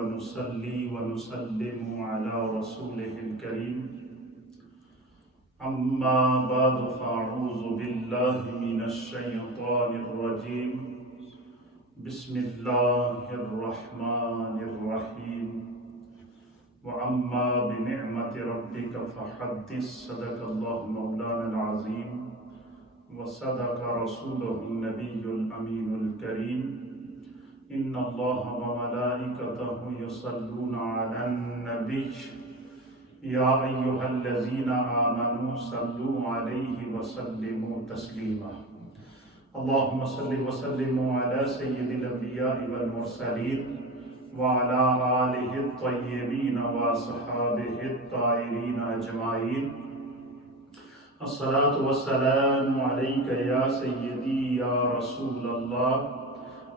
ونصلي ونسلم على رسوله الكريم أما بعد فأعوذ بالله من الشيطان الرجيم بسم الله الرحمن الرحيم وأما بنعمة ربك فحدث صدق الله مولانا العظيم وصدق رسوله النبي الأمين الكريم إن الله وملائكته يصلون على النبي يا أيها الذين آمنوا صلوا عليه وسلموا تسليما اللهم صل وسلم على سيد الأنبياء والمرسلين وعلى آله الطيبين وصحابه الطاهرين أجمعين الصلاة والسلام عليك يا سيدي يا رسول الله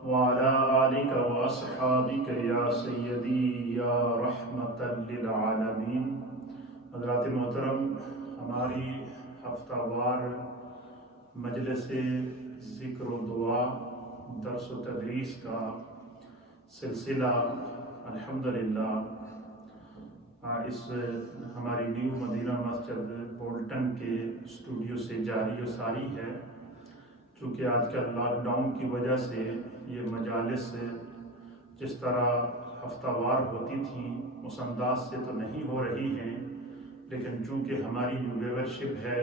وعلى آلك وأصحابك يا سيدي يا رحمة للعالمين حضرات محترم، ہماری ہفتہ وار مجلس ذکر و دعا درس و تدریس کا سلسلہ الحمدللہ اس ہماری نیو مدینہ مسجد بولٹن کے اسٹوڈیو سے جاری و ساری ہے۔ چونکہ آج کل لاک ڈاؤن کی وجہ سے یہ مجالس جس طرح ہفتہ وار ہوتی تھیں اس انداز سے تو نہیں ہو رہی ہیں، لیکن چونکہ ہماری جو ویورشپ ہے،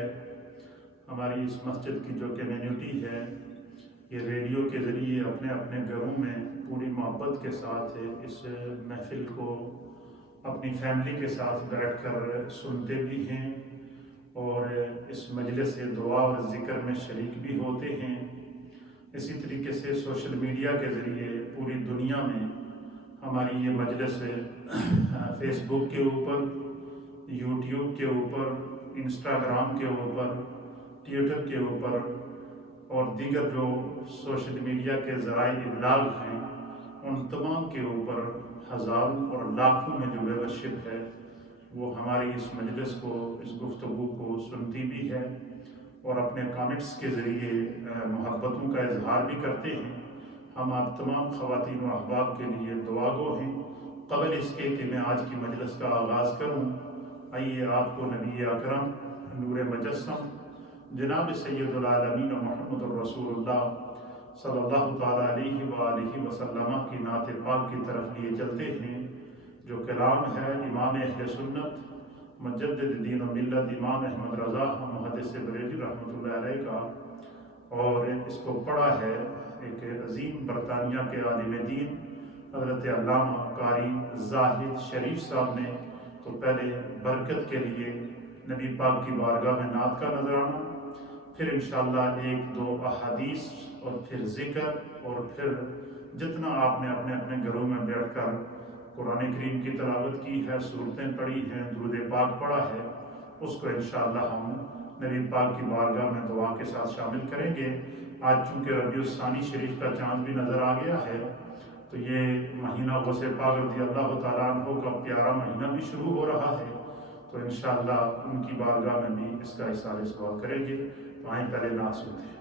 ہماری اس مسجد کی جو کمیونٹی ہے، یہ ریڈیو کے ذریعے اپنے اپنے گھروں میں پوری محبت کے ساتھ اس محفل کو اپنی فیملی کے ساتھ بیٹھ کر سنتے بھی ہیں اور اس مجلس دعا اور ذکر میں شریک بھی ہوتے ہیں۔ اسی طریقے سے سوشل میڈیا کے ذریعے پوری دنیا میں ہماری یہ مجلس فیس بک کے اوپر، یوٹیوب کے اوپر، انسٹاگرام کے اوپر، ٹویٹر کے اوپر اور دیگر جو سوشل میڈیا کے ذرائع ابلاغ ہیں ان تمام کے اوپر ہزاروں اور لاکھوں میں جو ویورشپ ہے وہ ہماری اس مجلس کو، اس گفتگو کو سنتی بھی ہے اور اپنے کامنٹس کے ذریعے محبتوں کا اظہار بھی کرتے ہیں۔ ہم آپ تمام خواتین و احباب کے لیے دعا گو ہیں۔ قبل اس کے کہ میں آج کی مجلس کا آغاز کروں، آئیے آپ کو نبی اکرم نور مجسم جناب سید العالمین محمد الرسول اللہ صلی اللہ تعالیٰ علیہ وآلہ وسلم کی نعت پاک کی طرف لیے چلتے ہیں، جو کلام ہے امام اہل سنت مجدد دین و ملت امام احمد رضا محدث بریلوی رحمۃ اللہ علیہ کا، اور اس کو پڑھا ہے ایک عظیم برطانیہ کے عالم دین حضرت علامہ قاری زاہد شریف صاحب نے۔ تو پہلے برکت کے لیے نبی پاک کی بارگاہ میں نعت کا نذرانہ، پھر انشاءاللہ ایک دو احادیث اور پھر ذکر، اور پھر جتنا آپ نے اپنے اپنے گھروں میں بیٹھ کر قرآن کریم کی تلاوت کی ہے، سورتیں پڑھی ہیں، درود پاک پڑھا ہے، اس کو انشاءاللہ ہم نبی پاک کی بارگاہ میں دعا کے ساتھ شامل کریں گے۔ آج چونکہ ربیع الثانی شریف کا چاند بھی نظر آ گیا ہے تو یہ مہینہ غوث پاک رضی اللہ تعالیٰ عنہ کا پیارا مہینہ بھی شروع ہو رہا ہے، تو انشاءاللہ ان کی بارگاہ میں بھی اس کا اظہار ثواب کریں گے۔ تو آئیں پہلے نعت سنتے ہیں۔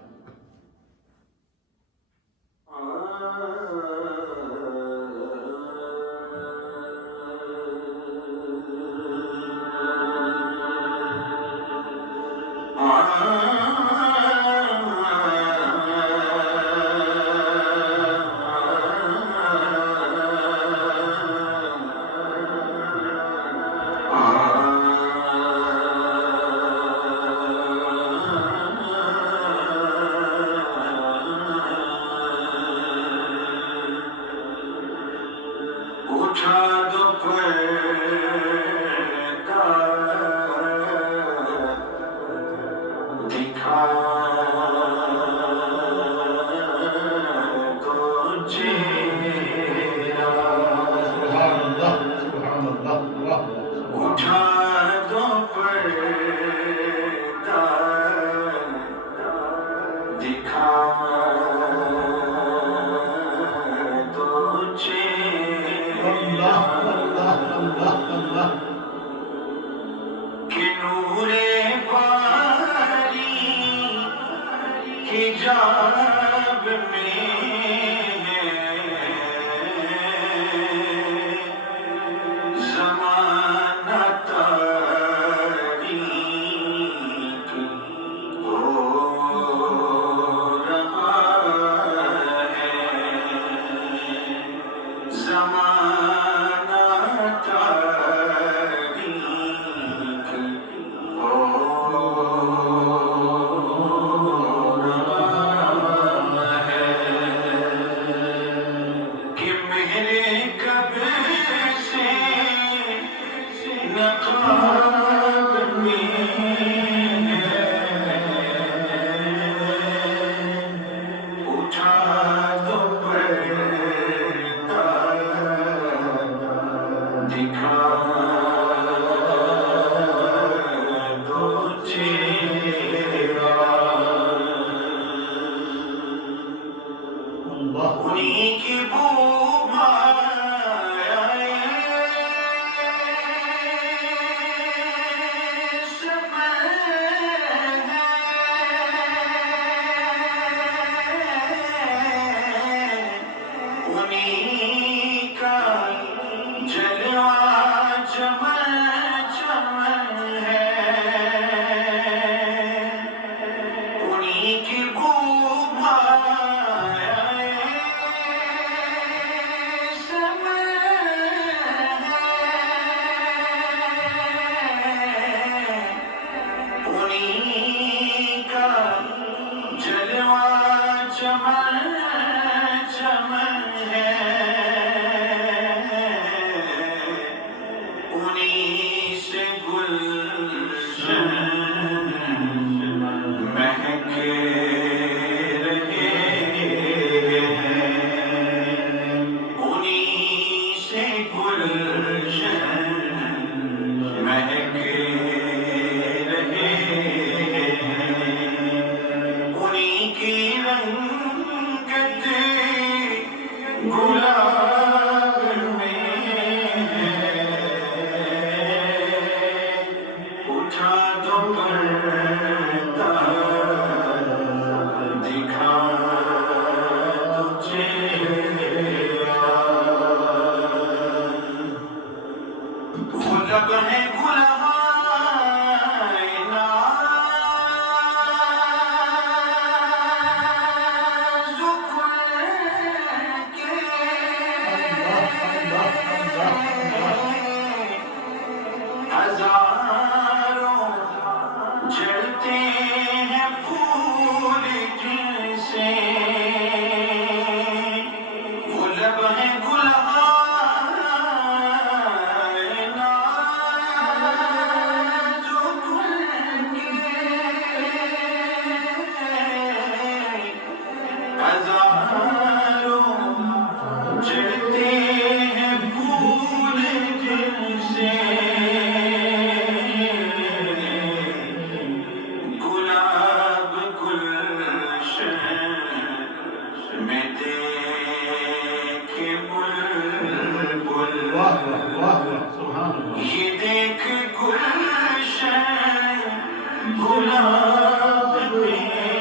گلاب میں ہے،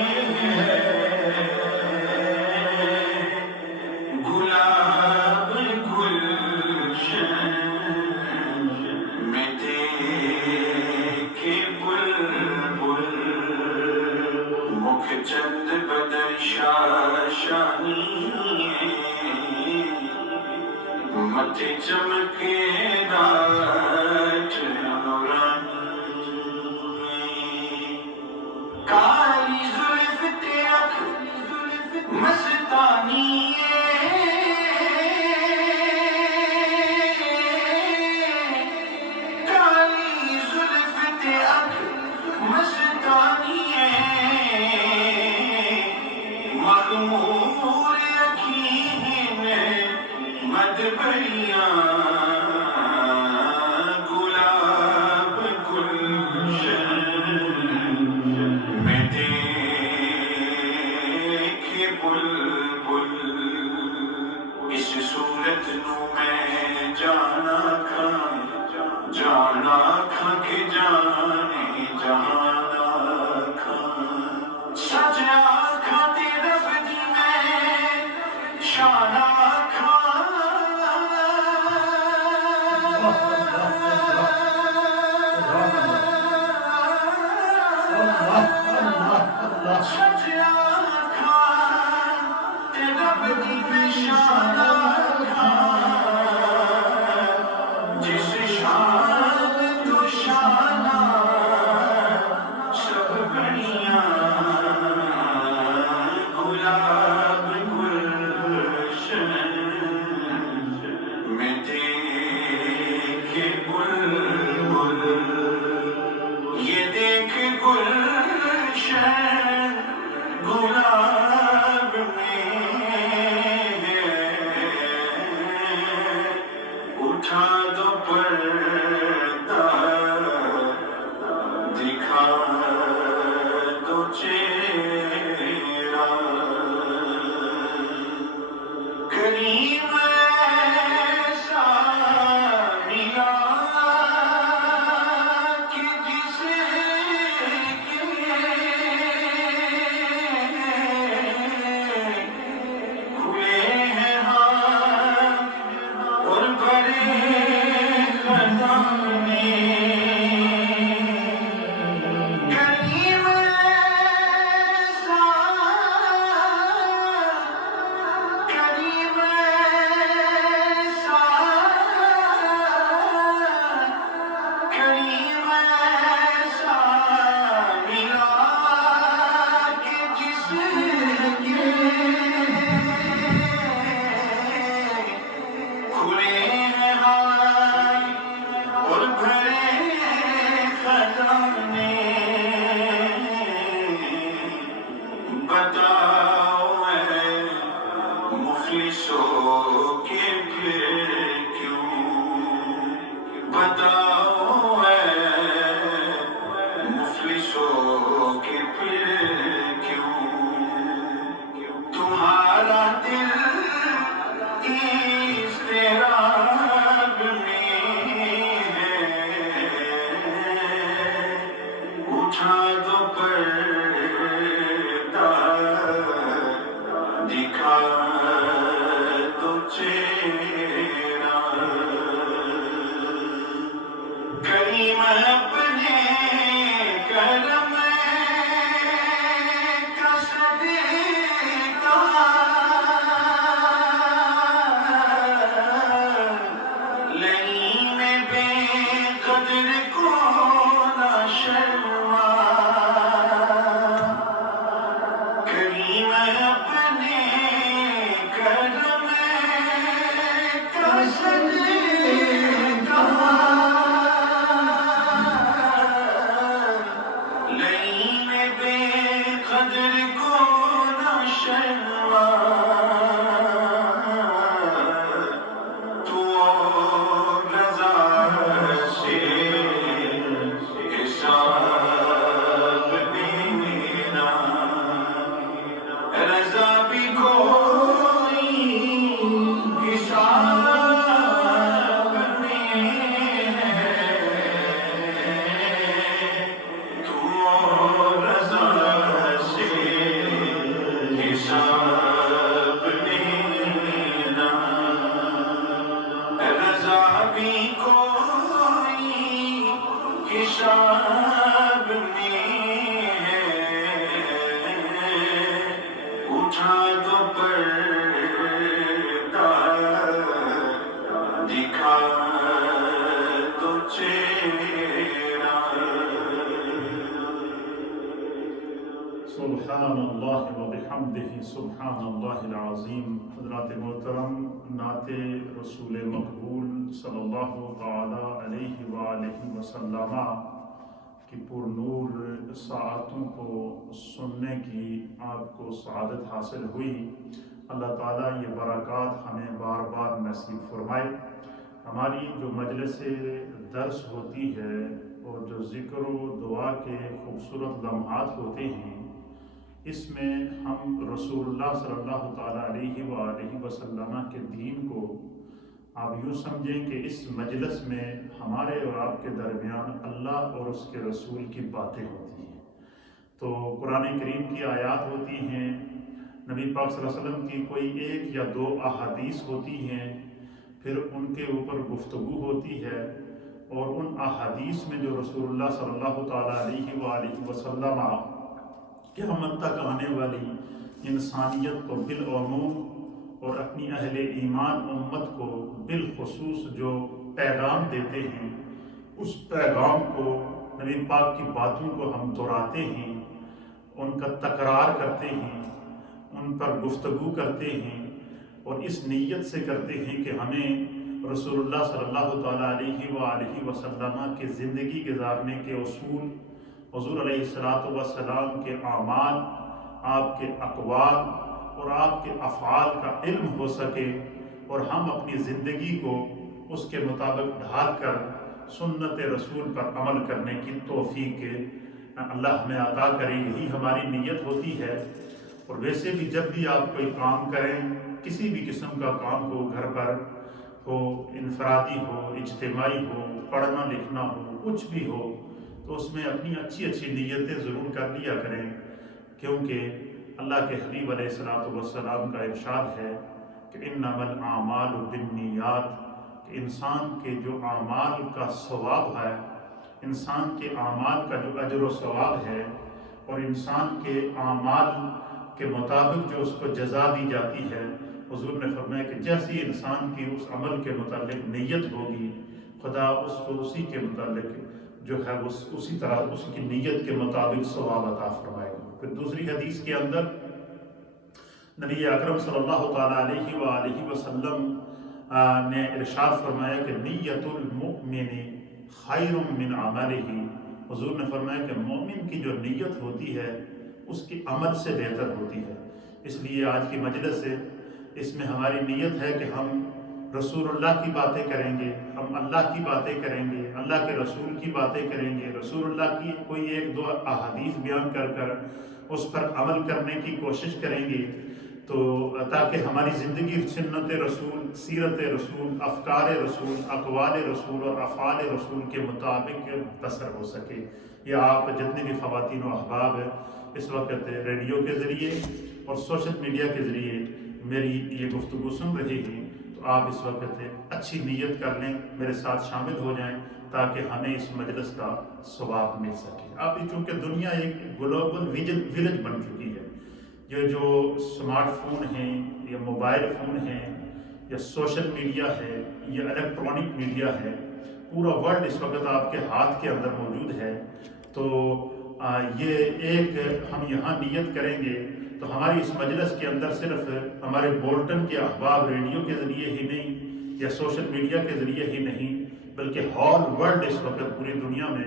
گلاب گلشن میں دیکھے بلبل، مکھ چند بدن شاشانی، مت چمکے رات نورانی، کالی زلف تیرک مستانی، کالی زلف تیرک مستانی، مخمور یقین مدبریاں، گلاب گلشن میں دیکھے بلبل، اس صورت نو میں جانا کھا کے جانے جانا کھا، سجا کھا تیرا بدی میں شانا کھا، سجا کھا تیرا بدی میں شانا کھا، جس شان تو شانہ سب بڑیاں، گلاب گلشن میں دیکھے بلبل، یہ دیکھ گلشن گلاب میں ہے، اٹھا دو پردہ دکھا دو چہرہ، کریم ایسا ملا کہ جس کے کھلے ہیں ہاتھ اور بھرے خزانے، کریم ایسا، کریم ایسا، کریم ایسا ملا کہ جس کے کھلے ہیں ہاتھ اور بھرے خزانے، بتاؤ اے مفلسوں کے پھر کیوں، بتاؤ اے مفلسوں کے پھر کیوں، تمہارا دل اضطراب میں ہے، سبحان اللہ و بحمدہ سبحان اللہ العظیم۔ حضرات محترم، نعت رسول مقبول صلی اللہ تعالی علیہ وآلہ وسلم کی پر نور ساعتوں کو سننے کی آپ کو سعادت حاصل ہوئی۔ اللہ تعالیٰ یہ برکات ہمیں بار بار نصیب فرمائے۔ ہماری جو مجلس درس ہوتی ہے اور جو ذکر و دعا کے خوبصورت لمحات ہوتے ہیں، اس میں ہم رسول اللہ صلی اللہ تعالیٰ علیہ وآلہ وسلم کے دین کو آپ یوں سمجھیں کہ اس مجلس میں ہمارے اور آپ کے درمیان اللہ اور اس کے رسول کی باتیں ہوتی ہیں۔ تو قرآن کریم کی آیات ہوتی ہیں، نبی پاک صلی اللہ علیہ وسلم کی کوئی ایک یا دو احادیث ہوتی ہیں، پھر ان کے اوپر گفتگو ہوتی ہے، اور ان احادیث میں جو رسول اللہ صلی اللہ تعالیٰ علیہ وآلہ وسلم قیامت تک آنے والی انسانیت کو بالعموم اور اپنی اہل ایمان امت کو بالخصوص جو پیغام دیتے ہیں، اس پیغام کو، نبی پاک کی باتوں کو ہم دہراتے ہیں، ان کا تکرار کرتے ہیں، ان پر گفتگو کرتے ہیں، اور اس نیت سے کرتے ہیں کہ ہمیں رسول اللہ صلی اللہ تعالیٰ علیہ وآلہ وسلم کے زندگی گزارنے کے اصول، حضور علیہ السلام کے اعمال، آپ کے اقوال اور آپ کے افعال کا علم ہو سکے، اور ہم اپنی زندگی کو اس کے مطابق ڈھال کر سنت رسول پر عمل کرنے کی توفیق اللہ ہمیں عطا کرے۔ یہی ہماری نیت ہوتی ہے۔ اور ویسے بھی جب بھی آپ کوئی کام کریں، کسی بھی قسم کا کام ہو، گھر پر ہو، انفرادی ہو، اجتماعی ہو، پڑھنا لکھنا ہو، کچھ بھی ہو، تو اس میں اپنی اچھی نیتیں ضرور کر لیا کریں، کیونکہ اللہ کے حبیب علیہ السلام کا ارشاد ہے کہ انما الاعمال بالنیات، کہ انسان کے جو اعمال کا ثواب ہے، انسان کے اعمال کا جو اجر و ثواب ہے، اور انسان کے اعمال کے مطابق جو اس کو جزا دی جاتی ہے، حضور نے فرمایا کہ جیسی انسان کی اس عمل کے متعلق نیت ہوگی، خدا اس کو اسی کے متعلق جو ہے وہ اسی طرح اس کی نیت کے مطابق ثواب عطا فرمائے گا۔ پھر دوسری حدیث کے اندر نبی اکرم صلی اللہ تعالیٰ علیہ وآلہ وسلم نے ارشاد فرمایا کہ نیت المؤمن خیر من عملہ، حضور نے فرمایا کہ مومن کی جو نیت ہوتی ہے اس کی عمل سے بہتر ہوتی ہے۔ اس لیے آج کی مجلس سے اس میں ہماری نیت ہے کہ ہم رسول اللہ کی باتیں کریں گے، ہم اللہ کی باتیں کریں گے، اللہ کے رسول کی باتیں کریں گے، رسول اللہ کی کوئی ایک دو احادیث بیان کر اس پر عمل کرنے کی کوشش کریں گے، تو تاکہ ہماری زندگی سنت رسول، سیرت رسول، افکار رسول، اقوال رسول اور افعال رسول کے مطابق بسر ہو سکے۔ یا آپ جتنے بھی خواتین و احباب اس وقت ریڈیو کے ذریعے اور سوشل میڈیا کے ذریعے میری یہ گفتگو سن رہے ہیں، تو آپ اس وقت اچھی نیت کر لیں، میرے ساتھ شامل ہو جائیں تاکہ ہمیں اس مجلس کا ثواب مل سکے۔ اب چونکہ دنیا ایک گلوبل ویلیج بن چکی ہے، یہ جو سمارٹ فون ہیں یا موبائل فون ہیں یا سوشل میڈیا ہے یا الیکٹرانک میڈیا ہے، پورا ورلڈ اس وقت آپ کے ہاتھ کے اندر موجود ہے۔ تو یہ ایک ہم یہاں نیت کریں گے تو ہماری اس مجلس کے اندر صرف ہمارے بولٹن کے احباب ریڈیو کے ذریعے ہی نہیں یا سوشل میڈیا کے ذریعے ہی نہیں، بلکہ ہال ورلڈ اس وقت پوری دنیا میں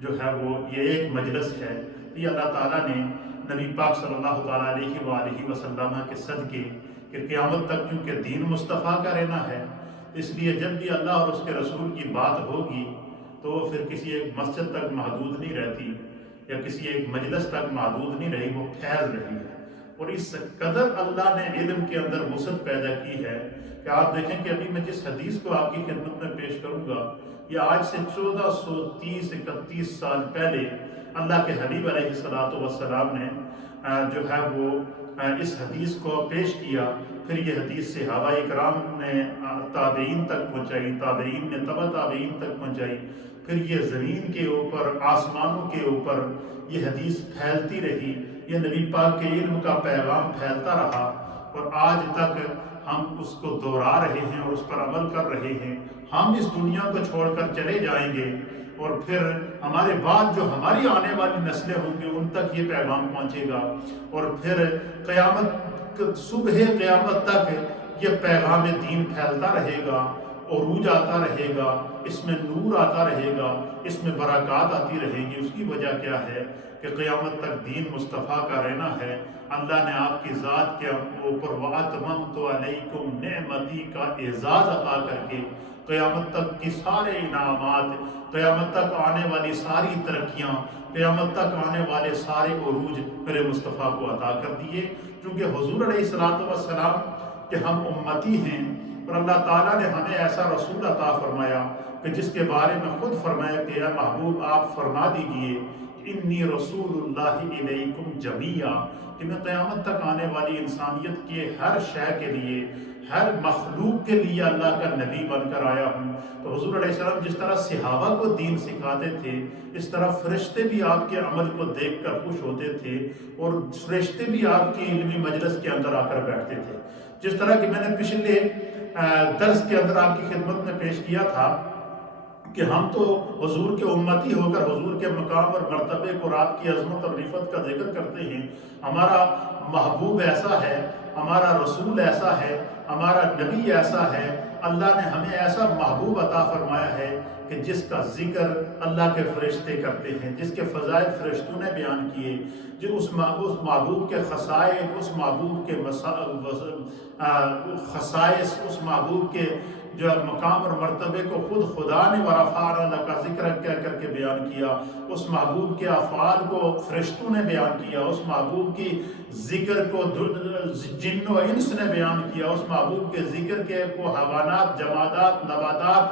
جو ہے وہ یہ ایک مجلس ہے۔ یہ اللہ تعالیٰ نے نبی پاک صلی اللہ تعالیٰ علیہ وآلہ وسلم کے صدقے کہ قیامت تک کیونکہ دین مصطفیٰ کا رہنا ہے، اس لیے جب بھی اللہ اور اس کے رسول کی بات ہوگی تو وہ پھر کسی ایک مسجد تک محدود نہیں رہتی یا کسی ایک مجلس تک محدود نہیں رہی، وہ پھیل رہی ہے۔ اور اس قدر اللہ نے علم کے اندر وسعت پیدا کی ہے کہ آپ دیکھیں کہ ابھی میں جس حدیث کو آپ کی خدمت میں پیش کروں گا، یہ آج سے 1430-31 سال پہلے اللہ کے حبیب علیہ السلام نے جو ہے وہ اس حدیث کو پیش کیا۔ پھر یہ حدیث صحابہ اکرام نے تابعین تک پہنچائی، تابعین نے تبع تابعین تک پہنچائی، پھر یہ زمین کے اوپر، آسمانوں کے اوپر یہ حدیث پھیلتی رہی، یہ نبی پاک کے علم کا پیغام پھیلتا رہا، اور آج تک ہم اس کو دہرا رہے ہیں اور اس پر عمل کر رہے ہیں۔ ہم اس دنیا کو چھوڑ کر چلے جائیں گے اور پھر ہمارے بعد جو ہماری آنے والی نسلیں ہوں گے ان تک یہ پیغام پہنچے گا، اور پھر صبح قیامت تک یہ پیغام دین پھیلتا رہے گا، عروج آتا رہے گا، اس میں نور آتا رہے گا، اس میں برکات آتی رہے گی۔ اس کی وجہ کیا ہے کہ قیامت تک دین مصطفیٰ کا رہنا ہے۔ اللہ نے آپ کی ذات کے اوپر وَأَتْمَمْتُ عَلَيْكُمْ نِعْمَتِي کا اعزاز عطا کر کے قیامت تک کی سارے انعامات، قیامت تک آنے والی ساری ترقیاں، قیامت تک آنے والے سارے عروج میرے مصطفیٰ کو عطا کر دیے، کیونکہ حضور علیہ السلام کہ ہم امتی ہیں، اور اللہ تعالیٰ نے ہمیں ایسا رسول عطا فرمایا کہ جس کے بارے میں خود فرمایا کہ اے محبوب آپ فرما دیجئے انی رسول اللہ علیکم جمیعا، کہ میں قیامت تک آنے والی انسانیت کے ہر شے کے لیے، ہر مخلوق کے لیے اللہ کا نبی بن کر آیا ہوں۔ تو حضور علیہ السلام جس طرح صحابہ کو دین سکھاتے تھے، اس طرح فرشتے بھی آپ کے عمل کو دیکھ کر خوش ہوتے تھے، اور فرشتے بھی آپ کی علمی مجلس کے اندر آ کر بیٹھتے تھے۔ جس طرح کہ میں نے پچھلے درس کے اندر آپ کی خدمت میں پیش کیا تھا کہ ہم تو حضور کے امتی ہو کر حضور کے مقام اور مرتبے کو، آپ کی عظمت اور رفعت کا ذکر کرتے ہیں۔ ہمارا محبوب ایسا ہے، ہمارا رسول ایسا ہے، ہمارا نبی ایسا ہے، اللہ نے ہمیں ایسا محبوب عطا فرمایا ہے کہ جس کا ذکر اللہ کے فرشتے کرتے ہیں، جس کے فضائل فرشتوں نے بیان کیے، جو اس محبوب کے خصائص، اس محبوب کے خصائص، اس محبوب کے جو مقام اور مرتبے کو خود خدا نے ورفعنا لک ذکر کہہ کر کے بیان کیا، اس محبوب کے افعال کو فرشتوں نے بیان کیا، اس محبوب کی ذکر کو جن و انس نے بیان کیا، اس محبوب کے ذکر کے کو حیوانات، جمادات، نباتات،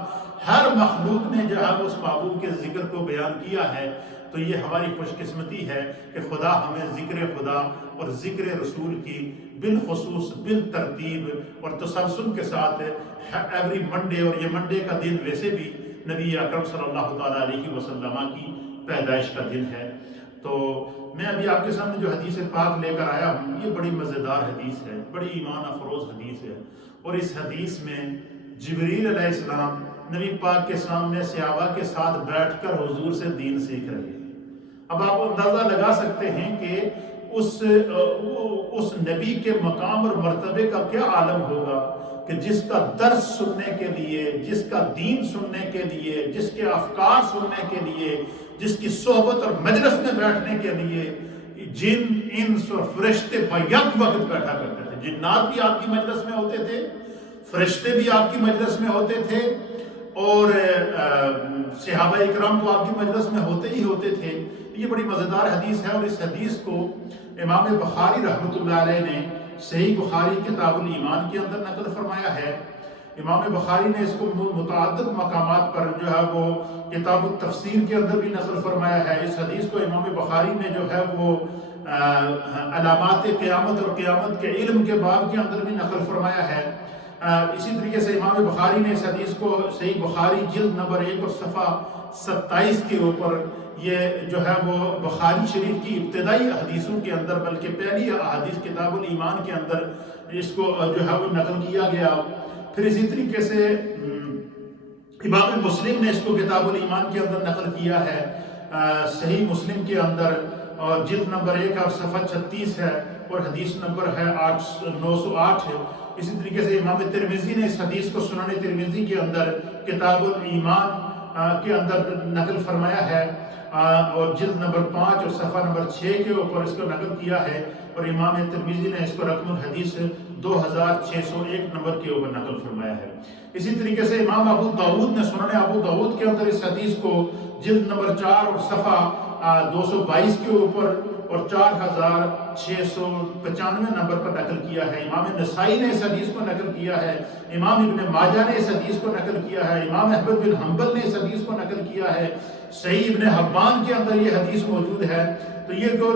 ہر مخلوق نے جو ہے اس محبوب کے ذکر کو بیان کیا ہے۔ تو یہ ہماری خوش قسمتی ہے کہ خدا ہمیں ذکر خدا اور ذکر رسول کی بالخصوص بالترتیب اور تسلسل کے ساتھ ایوری منڈے، اور یہ منڈے کا دن ویسے بھی نبی اکرم صلی اللہ تعالیٰ علیہ وسلم کی پیدائش کا دن ہے۔ تو میں ابھی آپ کے سامنے جو حدیث پاک لے کر آیا ہوں، یہ بڑی مزیدار حدیث ہے، بڑی ایمان افروز حدیث ہے، اور اس حدیث میں جبریل علیہ السلام نبی پاک کے سامنے صحابہ کے ساتھ بیٹھ کر حضور سے دین سیکھ رہے ہیں۔ اب آپ اندازہ لگا سکتے ہیں کہ اس نبی کے مقام اور مرتبے کا کیا عالم ہوگا کہ جس کا درس سننے کے لیے، جس کا دین سننے کے لیے، جس کے افکار سننے کے لیے، جس کی صحبت اور مجلس میں بیٹھنے کے لیے جن، انس اور فرشتے بیک وقت بیٹھا کرتے تھے۔ جنات بھی آپ کی مجلس میں ہوتے تھے، فرشتے بھی آپ کی مجلس میں ہوتے تھے، اور صحابہ اکرام تو آپ کی مجلس میں ہوتے ہی ہوتے تھے۔ یہ بڑی مزیدار حدیث ہے، اور اس حدیث کو امام بخاری رحمۃ اللہ علیہ نے صحیح بخاری کتاب الایمان کے اندر نقل فرمایا ہے۔ امام بخاری نے اس کو متعدد مقامات پر جو ہے وہ کتاب التفسیر کے اندر بھی نقل فرمایا ہے۔ اس حدیث کو امام بخاری نے جو ہے وہ علامات قیامت اور قیامت کے علم کے باب کے اندر بھی نقل فرمایا ہے۔ اسی طریقے سے امام بخاری نے اس حدیث کو صحیح بخاری جلد نمبر 1 اور صفحہ 27 کے اوپر، یہ جو ہے وہ بخاری شریف کی ابتدائی حدیثوں کے اندر، بلکہ پہلی حدیث کتاب الایمان کے اندر اس کو جو ہے وہ نقل کیا گیا۔ پھر اسی طریقے سے امام مسلم نے اس کو کتاب الایمان کے اندر نقل کیا ہے، صحیح مسلم کے اندر، اور جلد نمبر 1 اور صفحہ 36 ہے، اور حدیث نمبر ہے 908 ہے۔ اسی طریقے سے امام ترمذی نے اس حدیث کو سنن ترمذی کے اندر کتاب الایمان کے اندر نقل فرمایا ہے، اور جلد نمبر 5 اور صفحہ نمبر 6 کے اوپر اس کو نقل کیا ہے، اور امام ترمذی نے اس کو رقم الحدیث 2601 نمبر کے اوپر نقل فرمایا ہے۔ اسی طریقے سے امام ابو داؤد نے سنن ابو داؤد کے اندر اس حدیث کو جلد نمبر 4 اور صفحہ 222 کے اوپر اور 4695 نمبر پر نقل کیا ہے۔ امام نسائی نے اس حدیث کو نقل کیا ہے، امام ابن ماجہ نے اس حدیث کو نقل کیا ہے، امام احمد بن حنبل نے اس حدیث کو نقل کیا ہے، صحیح ابن حبان کے اندر یہ حدیث موجود ہے۔ تو یہ جو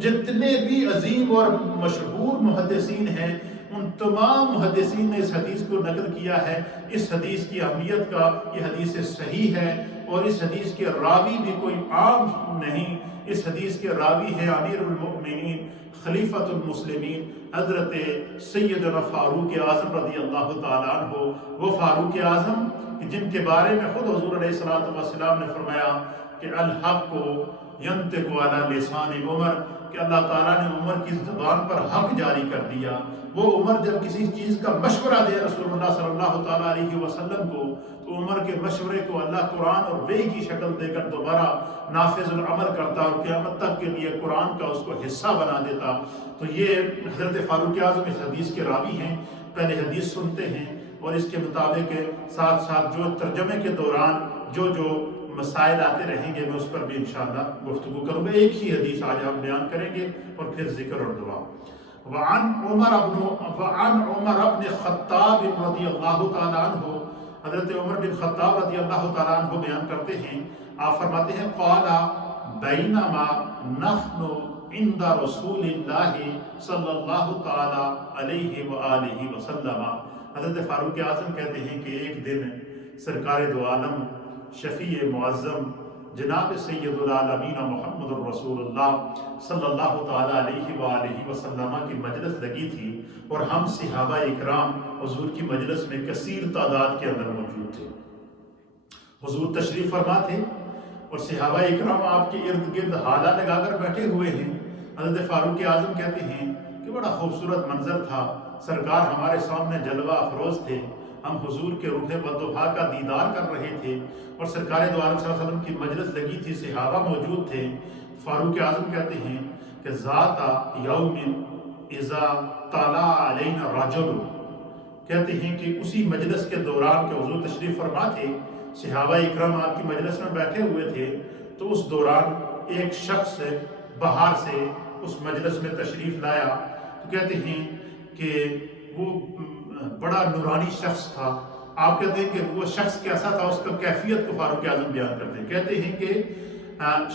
جتنے بھی عظیم اور مشہور محدثین ہیں، ان تمام محدثین نے اس حدیث کو نقل کیا ہے۔ اس حدیث کی اہمیت کا یہ حدیث صحیح ہے، اور اس حدیث کے راوی بھی کوئی عام نہیں، اس حدیث کے راوی ہیں امیر المؤمنین خلیفۃ المسلمین حضرت سیدنا فاروق اعظم رضی اللہ تعالیٰ عنہ، وہ فاروق اعظم جن کے بارے میں خود حضور علیہ الصلوۃ والسلام نے فرمایا کہ الحق ینطق علی لسان عمر، کہ اللہ تعالیٰ نے عمر کی زبان پر حق جاری کر دیا۔ وہ عمر جب کسی چیز کا مشورہ دے رسول اللہ صلی اللہ تعالیٰ علیہ وسلم کو، تو عمر کے مشورے کو اللہ قرآن اور وحی کی شکل دے کر دوبارہ نافذ العمل کرتا اور قیامت تک کے لیے قرآن کا اس کو حصہ بنا دیتا۔ تو یہ حضرت فاروق اعظم اس حدیث کے راوی ہیں۔ پہلے حدیث سنتے ہیں اور اس کے مطابق ساتھ ساتھ جو ترجمے کے دوران جو مسائل آتے رہیں گے میں اس پر بھی انشاءاللہ گفتگو کروں گا۔ ایک ہی حدیث آج ہم بیان کریں گے اور پھر ذکر اور دعا۔ وعن عمر بن خطاب رضی اللہ تعالیٰ عنہ، حضرت عمر بن خطاب رضی اللہ تعالیٰ عنہ بیان کرتے ہیں، آپ فرماتے ہیں قال بینما نحن عند رسول اللہ صلی اللہ تعالیٰ علیہ وآلہ وسلم، حضرت فاروق اعظم کہتے ہیں کہ ایک دن سرکار دو عالم شفیع معظم جناب سید العالمین محمد الرسول اللہ صلی اللہ تعالیٰ علیہ وآلہ وسلم کی مجلس لگی تھی، اور ہم صحابہ اکرام حضور کی مجلس میں کثیر تعداد کے اندر موجود تھے۔ حضور تشریف فرما تھے اور صحابہ اکرام آپ کے ارد گرد حالہ لگا کر بیٹھے ہوئے ہیں۔ حضرت فاروق اعظم کہتے ہیں کہ بڑا خوبصورت منظر تھا، سرکار ہمارے سامنے جلوہ افروز تھے، ہم حضور کے روح والضحیٰ کا دیدار کر رہے تھے، اور سرکار دو عالم صلی اللہ علیہ وسلم کی مجلس لگی تھی، صحابہ موجود تھے۔ فاروق اعظم کہتے ہیں کہ ذات یوم اذا طلع علینا رجل، کہتے ہیں کہ اسی مجلس کے دوران کہ حضور تشریف فرما تھے، صحابہ اکرام آپ کی مجلس میں بیٹھے ہوئے تھے، تو اس دوران ایک شخص باہر سے اس مجلس میں تشریف لایا۔ تو کہتے ہیں کہ وہ بڑا نورانی شخص تھا۔ آپ کہتے ہیں کہ وہ شخص کیسا تھا، اس کا کیفیت کو فاروق اعظم بیان کرتے ہیں، کہتے ہیں کہ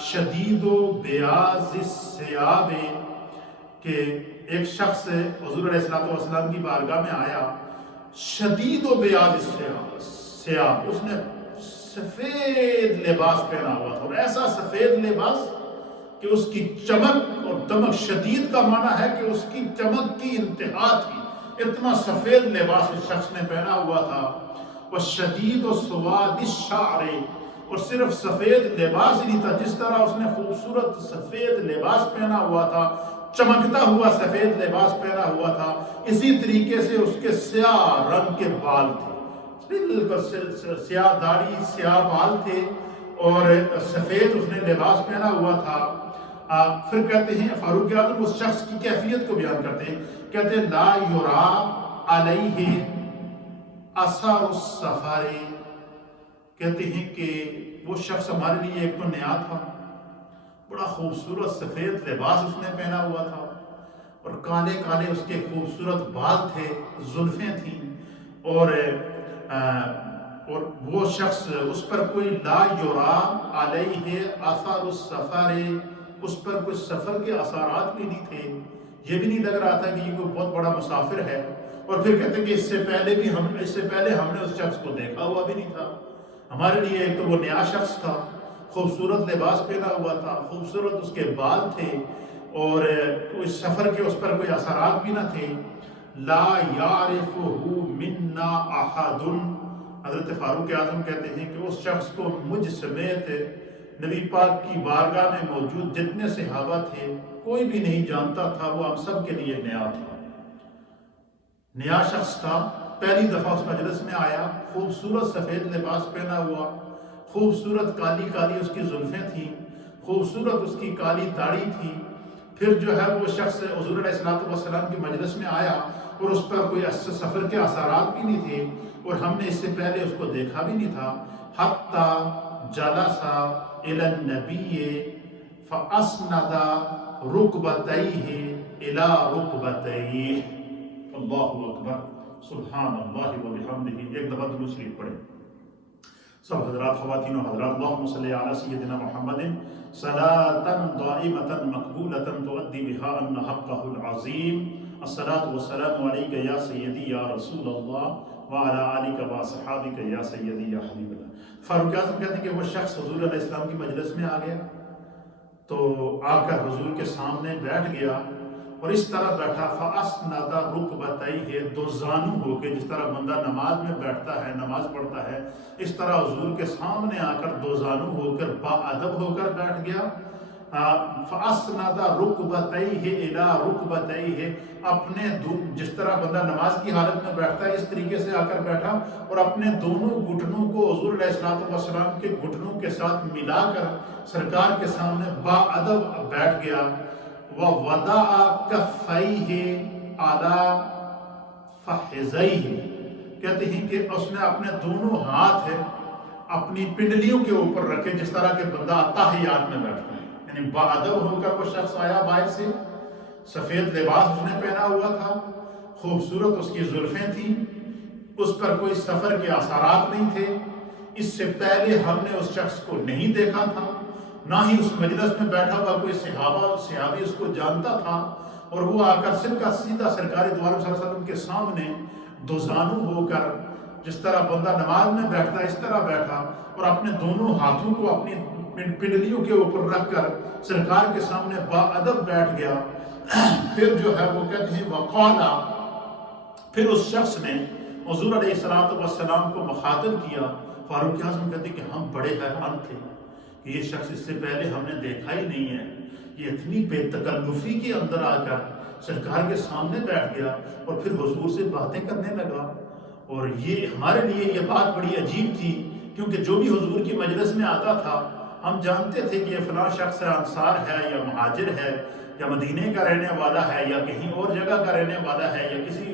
شدید و بیاض الثیاب، کہ ایک شخص حضور علیہ السلام کی بارگاہ میں آیا، شدید و بیاض الثیاب، اس نے سفید لباس پہنا ہوا تھا، اور ایسا سفید لباس کہ اس کی چمک اور دمک، شدید کا معنی ہے کہ اس کی چمک کی انتہا تھی، اتنا سفید لباس اس شخص نے پہنا ہوا تھا۔ وشدید و سواد الشعر، اور صرف سفید لباس ہی نہیں تھا، جس طرح اس نے خوبصورت سفید لباس پہنا ہوا تھا، چمکتا ہوا سفید لباس پہنا ہوا تھا، اسی طریقے سے اس کے سیاہ رنگ کے بال تھے، بالکل سیاہ داڑھی سیاہ بال تھے، اور سفید اس نے لباس پہنا ہوا تھا۔ پھر کہتے ہیں فاروق اعظم اس شخص کی کیفیت کو بیان کرتے ہیں، کہتے ہیں لا یرا علیہ اثر السفر، کہتے ہیں کہ وہ شخص ہمارے لیے ایک تو نیا تھا، بڑا خوبصورت سفید لباس اس نے پہنا ہوا تھا، اور کالے کالے اس کے خوبصورت بال تھے، زلفیں تھیں، اور وہ شخص اس پر کوئی لا یرا علیہ اثر السفر، اس پر کوئی سفر کے اثرات بھی نہیں تھے، یہ بھی نہیں لگ رہا تھا کہ یہ کوئی بہت بڑا مسافر ہے۔ اور پھر کہتے ہیں کہ اس سے پہلے ہم نے اس شخص کو دیکھا ہوا بھی نہیں تھا، ہمارے لیے ایک تو وہ نیا شخص تھا، خوبصورت لباس پہنا ہوا تھا، خوبصورت اس کے بال تھے، اور اس سفر کے اس پر کوئی اثرات بھی نہ تھے۔ لا یعرفہ منا احد، حضرت فاروق اعظم کہتے ہیں کہ اس شخص کو مجھ سمیت نبی پاک کی بارگاہ میں موجود جتنے صحابہ تھے کوئی بھی نہیں جانتا تھا، وہ ہم سب کے لیے نیا تھا، نیا شخص تھا، پہلی دفعہ اس مجلس میں آیا، خوبصورت سفید لباس پہنا ہوا، خوبصورت کالی کالی اس کی زلفیں تھیں، خوبصورت اس کی کالی داڑھی تھی۔ پھر جو ہے وہ شخص حضور علیہ السلام کی مجلس میں آیا، اور اس پر کوئی سفر کے اثرات بھی نہیں تھے، اور ہم نے اس سے پہلے اس کو دیکھا بھی نہیں تھا۔ حتی جلس الی النبی فاسند رکبتیہ الی رکبتیہ، اللہ اکبر، سبحان اللہ وبحمدہ، ایک دفعہ درود شریف پڑھیں سب حضرات، خواتین و حضرات۔ اللہم صلی علی سیدنا محمد صلاة دائمة مقبولة تؤدی بها عنا حقہ العظیم، الصلاة والسلام علیکہ یا سیدی یا رسول اللہ وعلی آلک واصحابک یا سیدی یا حبیب اللہ۔ فاروق اعظم کہتے ہیں کہ وہ شخص حضور علیہ السلام کی مجلس میں آ گیا تو آ کر حضور کے سامنے بیٹھ گیا اور اس طرح بیٹھا فَأَسْنَدَ رُكْبَتَيْهِ، دو زانو ہو کے، جس طرح بندہ نماز میں بیٹھتا ہے نماز پڑھتا ہے، اس طرح حضور کے سامنے آ کر دو زانو ہو کر باادب ہو کر بیٹھ گیا۔ فَأَسْنَدَ رُكْبَتَيْهِ إِلَىٰ رُكْبَتَيْهِ، اپنے جس طرح بندہ نماز کی حالت میں بیٹھتا ہے اس طریقے سے آ کر بیٹھا اور اپنے دونوں گھٹنوں کو حضور علیہ السلام کے گھٹنوں کے ساتھ ملا کر سرکار کے سامنے باادب بیٹھ گیا۔ وَوَضَعَ كَفَّيْهِ عَلَىٰ فَخِذَيْهِ، کہتے ہیں کہ اس نے اپنے دونوں ہاتھ اپنی پنڈلیوں کے اوپر رکھے، جس طرح کہ بندہ تحیات میں بیٹھتا ہے، یعنی باادب ہو کر وہ شخص آیا باہر سے، سفید لباس اس نے پہنا ہوا تھا، خوبصورت اس کی زلفیں تھیں، اس پر کوئی سفر کے اثرات نہیں تھے، اس سے پہلے ہم نے اس شخص کو نہیں دیکھا تھا، نہ ہی اس مجلس میں بیٹھا ہوا کوئی صحابی اس کو جانتا تھا، اور وہ آ کر سیدھا سرکار دو عالم صلی اللہ علیہ وسلم کے سامنے دو زانو ہو کر، جس طرح بندہ نماز میں بیٹھتا ہے اس طرح بیٹھا اور اپنے دونوں ہاتھوں کو اپنی پنڈلیوں کے اوپر رکھ کر سرکار کے سامنے باادب بیٹھ گیا۔ پھر جو ہے وہ کہتے ہیں وقالا، پھر اس شخص نے حضور علیہ السلام کو مخاطب کیا۔ فاروق اعظم کہتے ہیں کہ ہم بڑے حیران تھے کہ یہ شخص اس سے پہلے ہم نے دیکھا ہی نہیں ہے، یہ اتنی بے تکلفی کے اندر آ کر سرکار کے سامنے بیٹھ گیا اور پھر حضور سے باتیں کرنے لگا، اور یہ ہمارے لیے یہ بات بڑی عجیب تھی، کیونکہ جو بھی حضور کی مجلس میں آتا تھا ہم جانتے تھے کہ یہ فلاں شخص انصار ہے یا مہاجر ہے یا مدینے کا رہنے والا ہے یا کہیں اور جگہ کا رہنے والا ہے یا کسی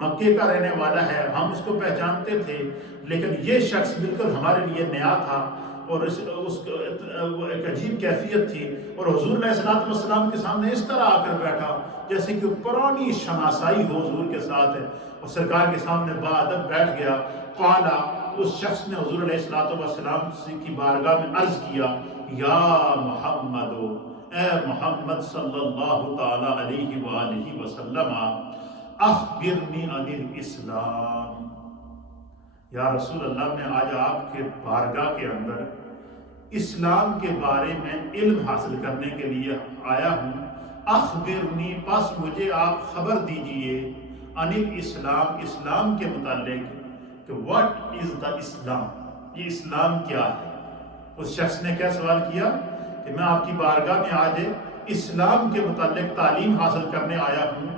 مکے کا رہنے والا ہے، ہم اس کو پہچانتے تھے، لیکن یہ شخص بالکل ہمارے لیے نیا تھا اور اس ایک عجیب کیفیت تھی، اور حضور علیہ السلام کے سامنے اس طرح آ کر بیٹھا جیسے کہ پرانی شناسائی ہو حضور کے ساتھ ہے، اور سرکار کے سامنے باادب بیٹھ گیا۔ قالا، اس شخص نے حضور علیہ السلام کی بارگاہ میں عرض کیا، یا محمد، اے محمد صلی اللہ تعالی علیہ وآلہ وسلم، اخبرنی عن الاسلام، یا رسول اللہ میں آج آپ کے بارگاہ کے اندر اسلام کے بارے میں علم حاصل کرنے کے لیے آیا ہوں، اخبرنی، پس مجھے آپ خبر دیجئے، عن الاسلام، اسلام کے متعلق، کہ what is the اسلام، یہ اسلام کیا ہے۔ اس شخص نے کیا سوال کیا کہ میں آپ کی بارگاہ میں آج اسلام کے متعلق تعلیم حاصل کرنے آیا ہوں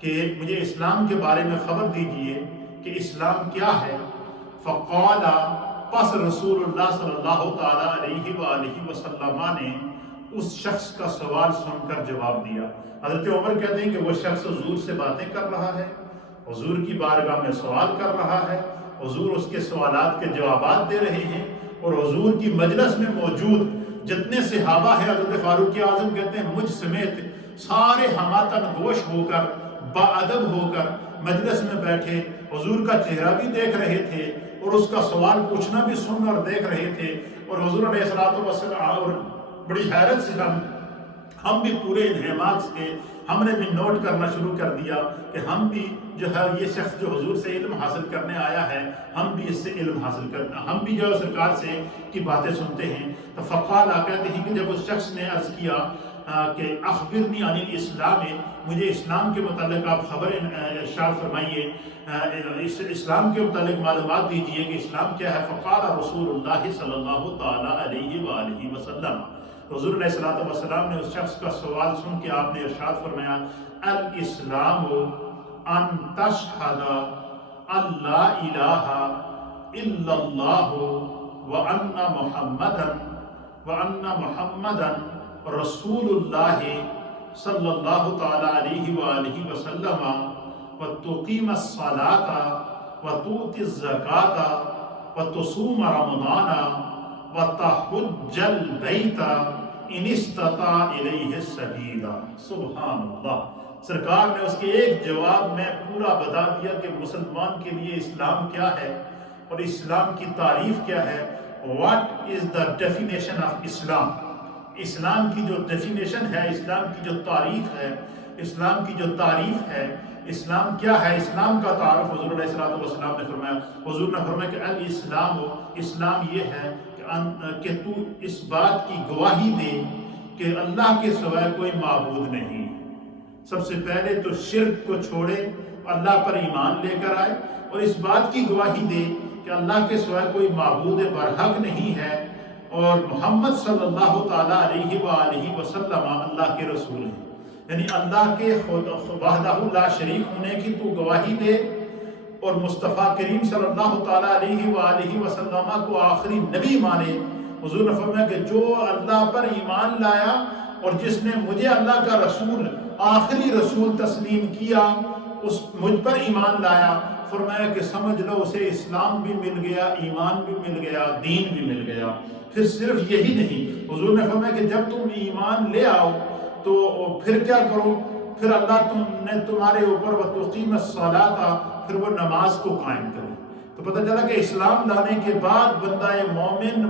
کہ مجھے اسلام کے بارے میں خبر دیجئے کہ اسلام کیا ہے۔ فقال، پس رسول اللہ صلی اللہ تعالی علیہ وآلہ وسلم نے اس شخص کا سوال سن کر جواب دیا۔ حضرت عمر کہتے ہیں کہ وہ شخص حضور سے باتیں کر رہا ہے، حضور کی بارگاہ میں سوال کر رہا ہے، حضور اس کے سوالات کے جوابات دے رہے ہیں، اور حضور کی مجلس میں موجود جتنے صحابہ ہیں، حضرت فاروق اعظم کہتے ہیں مجھ سمیت سارے ہماتن گوش ہو کر باادب ہو کر مجلس میں بیٹھے، حضور کا چہرہ بھی دیکھ رہے تھے اور اس کا سوال پوچھنا بھی سن اور دیکھ رہے تھے، اور حضور علیہ السلام، اور بڑی حیرت سے ہم بھی پورے انہماک سے ہم نے بھی نوٹ کرنا شروع کر دیا کہ ہم بھی جو ہے یہ شخص جو حضور سے علم حاصل کرنے آیا ہے، ہم بھی اس سے علم حاصل کرنا، ہم بھی جو سرکار سے کی باتیں سنتے ہیں۔ تو فقال، کہتے ہیں کہ جب اس شخص نے عرض کیا کہ اخبرنی عن الاسلام، مجھے اسلام کے متعلق آپ خبر ارشاد فرمائیے، اسلام کے متعلق معلومات دیجئے کہ اسلام کیا ہے۔ فقال رسول اللہ صلی اللہ تعالی علیہ وآلہ وسلم، حضور علیہ السلام نے اس شخص کا سوال سن کے آپ نے ارشاد فرمایا، الاسلام ان تشہد ان لا الہ الا اللہ وان محمدا رسول اللہ صلی اللہ تعالی علیہ وآلہ وسلم، وتقیم الصلاة وتؤتی الزکاة وتصوم رمضان وتحج البیت ان استطاع الیہ السبیل۔ سبحان اللہ، سرکار نے اس کے ایک جواب میں پورا بتا دیا کہ مسلمان کے لیے اسلام کیا ہے اور اسلام کی تعریف کیا ہے۔ What is the definition of اسلام؟ اسلام کی جو ڈیفینیشن ہے، اسلام کی جو تعریف ہے، اسلام کی جو تعریف ہے، اسلام کیا ہے، اسلام کا تعارف حضور علیہ السلام نے فرمایا. حضور نے فرمایا کہ الاسلام، اسلام یہ ہے کہ تو اس بات کی گواہی دے کہ اللہ کے سوائے کوئی معبود نہیں. سب سے پہلے تو شرک کو چھوڑے، اللہ پر ایمان لے کر آئے، اور اس بات کی گواہی دے کہ اللہ کے سوائے کوئی معبود برحق نہیں ہے، اور محمد صلی اللہ تعالیٰ علیہ وآلہ وسلم اللہ کے رسول ہیں. یعنی اللہ کے وحدہ لا شریک ہونے کی تو گواہی دے، اور مصطفیٰ کریم صلی اللہ تعالیٰ علیہ وآلہ وسلم کو آخری نبی مانے. حضور نے فرمایا کہ جو اللہ پر ایمان لایا اور جس نے مجھے اللہ کا رسول، آخری رسول تسلیم کیا، اس مجھ پر ایمان لایا، فرمایا کہ سمجھ لو اسے اسلام بھی مل گیا، ایمان بھی مل گیا، دین بھی مل گیا. پھر صرف یہی نہیں، حضور نے فرمایا کہ جب تم ایمان لے آؤ تو پھر کیا کرو، پھر اللہ نے تمہارے اوپر وَتُقِيمَ الصَّلَاةَ، پھر وہ نماز کو قائم کرے. تو پتہ چلا کہ اسلام لانے کے بعد بندہ مومن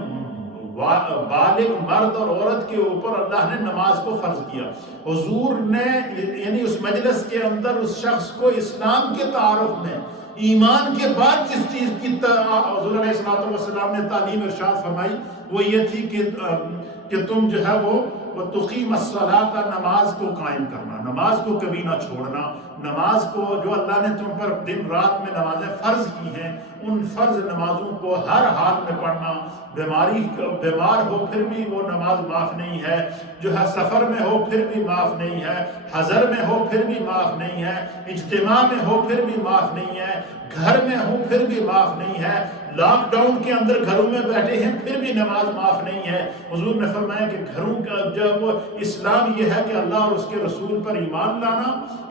بالغ مرد اور عورت کے اوپر اللہ نے نماز کو فرض کیا. حضور نے یعنی اس مجلس کے اندر اس شخص کو اسلام کے تعارف میں ایمان کے بعد جس چیز کی حضور علیہ السلام نے تعلیم ارشاد فرمائی وہ یہ تھی کہ تم جو ہے وہ تقیم الصلاۃ، نماز کو قائم کرنا، نماز کو کبھی نہ چھوڑنا. نماز کو جو اللہ نے تم پر دن رات میں نمازیں فرض کی ہیں، ان فرض نمازوں کو ہر حال میں پڑھنا. بیمار ہو پھر بھی وہ نماز معاف نہیں ہے، جو ہے سفر میں ہو پھر بھی معاف نہیں ہے، حضر میں ہو پھر بھی معاف نہیں ہے، اجتماع میں ہو پھر بھی معاف نہیں ہے، گھر میں ہو پھر بھی معاف نہیں ہے، لاک ڈاؤن کے اندر گھروں میں بیٹھے ہیں پھر بھی نماز معاف نہیں ہے. حضور نے فرمایا کہ گھروں کا جب اسلام یہ ہے کہ اللہ اور اس کے رسول پر ایمان لانا،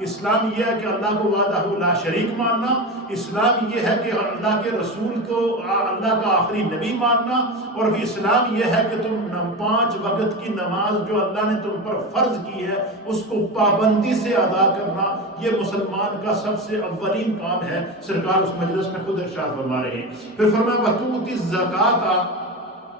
اسلام یہ ہے کہ اللہ کو وحدہ لا شریک ماننا، اسلام یہ ہے کہ اللہ کے رسول کو اللہ کا آخری نبی ماننا، اور اسلام یہ ہے کہ تم 5 وقت کی نماز جو اللہ نے تم پر فرض کی ہے اس کو پابندی سے ادا کرنا. یہ مسلمان کا سب سے اولین کام ہے. سرکار اس مجلس میں خود ارشاد فرما رہے ہیں. پھر فرمایا وَتُؤْتِ الزَّكَاةَ،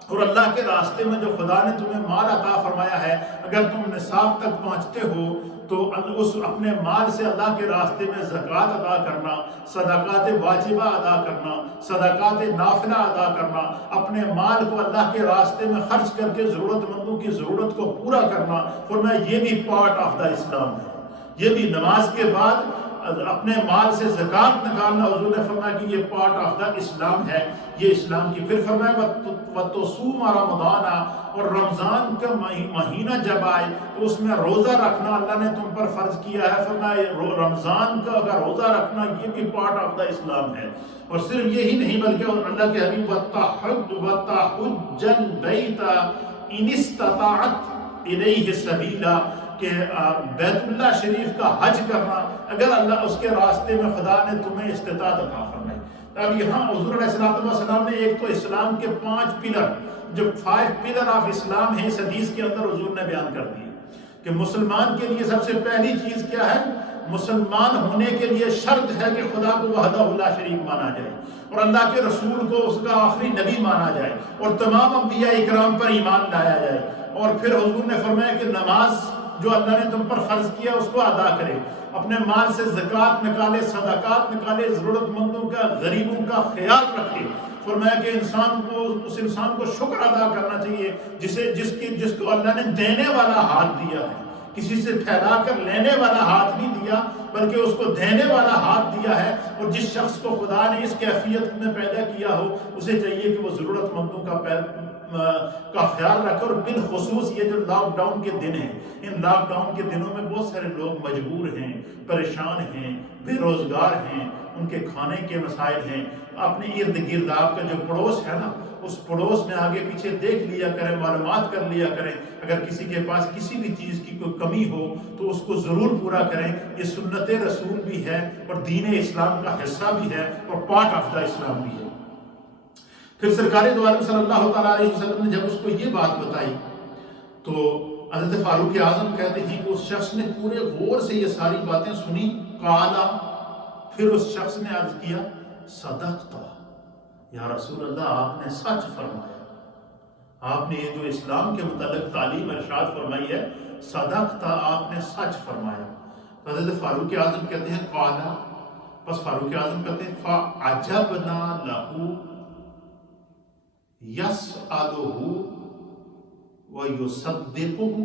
اور اللہ کے راستے میں جو خدا نے تمہیں مال عطا فرمایا ہے، اگر تم نصاب تک پہنچتے ہو تو اس اپنے مال سے اللہ کے راستے میں زکوٰۃ ادا کرنا، صدقات واجبہ ادا کرنا، صدقات نافلہ ادا کرنا، اپنے مال کو اللہ کے راستے میں خرچ کر کے ضرورت مندوں کی ضرورت کو پورا کرنا. فرمایا یہ بھی پارٹ آف دا اسلام ہے. یہ بھی نماز کے بعد اپنے مال سے زکوٰۃ نکالنا، حضور نے فرمایا کہ یہ پارٹ آف دا اسلام ہے، یہ اسلام کی. پھر فرمایا وَتُصُومَ رَمَضَانَ، اور رمضان کا مہینہ جب آئے تو اس میں روزہ رکھنا اللہ نے تم پر فرض کیا ہے. فرمایا رمضان کا اگر روزہ رکھنا یہ بھی پارٹ آف دا اسلام ہے. اور صرف یہی نہیں بلکہ اللہ کے حبیب وَتَحُجَّ الْبَيْتَ إِنِ اسْتَطَعْتَ إِلَيْهِ سَبِيلًا، کہ بیت اللہ شریف کا حج کرنا اگر اللہ اس کے راستے میں خدا نے تمہیں استطاعت عطا فرمائی. اب یہاں حضور علیہ السلام نے ایک تو اسلام کے 5 پلر، جو 5 پلر آف اسلام ہیں، اس حدیث کے اندر حضور نے بیان کر دیے کہ مسلمان کے لیے سب سے پہلی چیز کیا ہے. مسلمان ہونے کے لیے شرط ہے کہ خدا کو وحدہ لا شریک مانا جائے، اور اللہ کے رسول کو اس کا آخری نبی مانا جائے، اور تمام انبیاء اکرام پر ایمان لایا جائے. اور پھر حضور نے فرمایا کہ نماز جو اللہ نے تم پر فرض کیا اس کو ادا کرے، اپنے مال سے زکوٰۃ نکالے، صدقات نکالے، ضرورت مندوں کا، غریبوں کا خیال رکھے. فرمایا کہ اس انسان کو شکر ادا کرنا چاہیے جس کو اللہ نے دینے والا ہاتھ دیا ہے. کسی سے پھیلا کر لینے والا ہاتھ نہیں دیا بلکہ اس کو دینے والا ہاتھ دیا ہے. اور جس شخص کو خدا نے اس کیفیت میں پیدا کیا ہو اسے چاہیے کہ وہ ضرورت مندوں کا خیال رکھے. اور بالخصوص یہ جو لاک ڈاؤن کے دن ہیں، ان لاک ڈاؤن کے دنوں میں بہت سارے لوگ مجبور ہیں، پریشان ہیں، بے روزگار ہیں، ان کے کھانے کے مسائل ہیں. اپنے ارد گرد آپ کا جو پڑوس ہے نا، اس پڑوس میں آگے پیچھے دیکھ لیا کریں، معلومات کر لیا کریں. اگر کسی کے پاس کسی بھی چیز کی کوئی کمی ہو تو اس کو ضرور پورا کریں. یہ سنت رسول بھی ہے اور دین اسلام کا حصہ بھی ہے اور پارٹ آف دا اسلام بھی ہے. پھر سرکار دو عالم صلی اللہ تعالیٰ علیہ وسلم نے جب اس کو یہ بات بتائی تو حضرت فاروق اعظم کہتے ہیں کہ اس شخص نے پورے غور سے یہ ساری باتیں سنی. قالا، پھر اس شخص نے عرض کیا صدقت یا رسول اللہ، آپ نے سچ فرمایا. آپ نے یہ جو اسلام کے متعلق تعلیم ارشاد فرمائی ہے، صدقت، آپ نے سچ فرمایا. حضرت فاروق اعظم کہتے ہیں قالا، بس فاروق اعظم کہتے ہیں فعجبنا لہو یسألہ ویصدقہ۔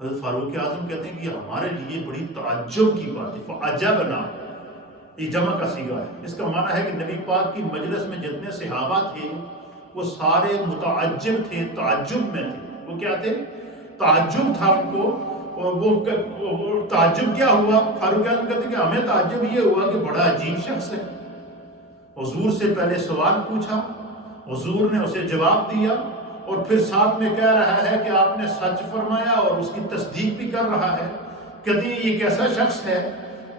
حضرت فاروق اعظم کہتے ہیں کہ یہ ہمارے لیے بڑی تعجب کی بات ہے۔ فعجبنا یہ جمع کا صیغہ ہے، اس کا معنی ہے کہ نبی پاک کی مجلس میں جتنے صحابہ تھے وہ سارے متعجب تھے، تعجب میں تھے۔ وہ کیا تھے؟ تعجب تھا ان کو۔ اور وہ تعجب کیا ہوا؟ فاروق اعظم کہتے ہیں کہ ہمیں تعجب یہ ہوا کہ بڑا عجیب شخص ہے۔ حضور سے پہلے سوال پوچھا، حضور نے اسے جواب دیا، اور پھر ساتھ میں کہہ رہا ہے کہ آپ نے سچ فرمایا اور اس کی تصدیق بھی کر رہا ہے۔ کہتے ہیں یہ ایک ایسا شخص ہے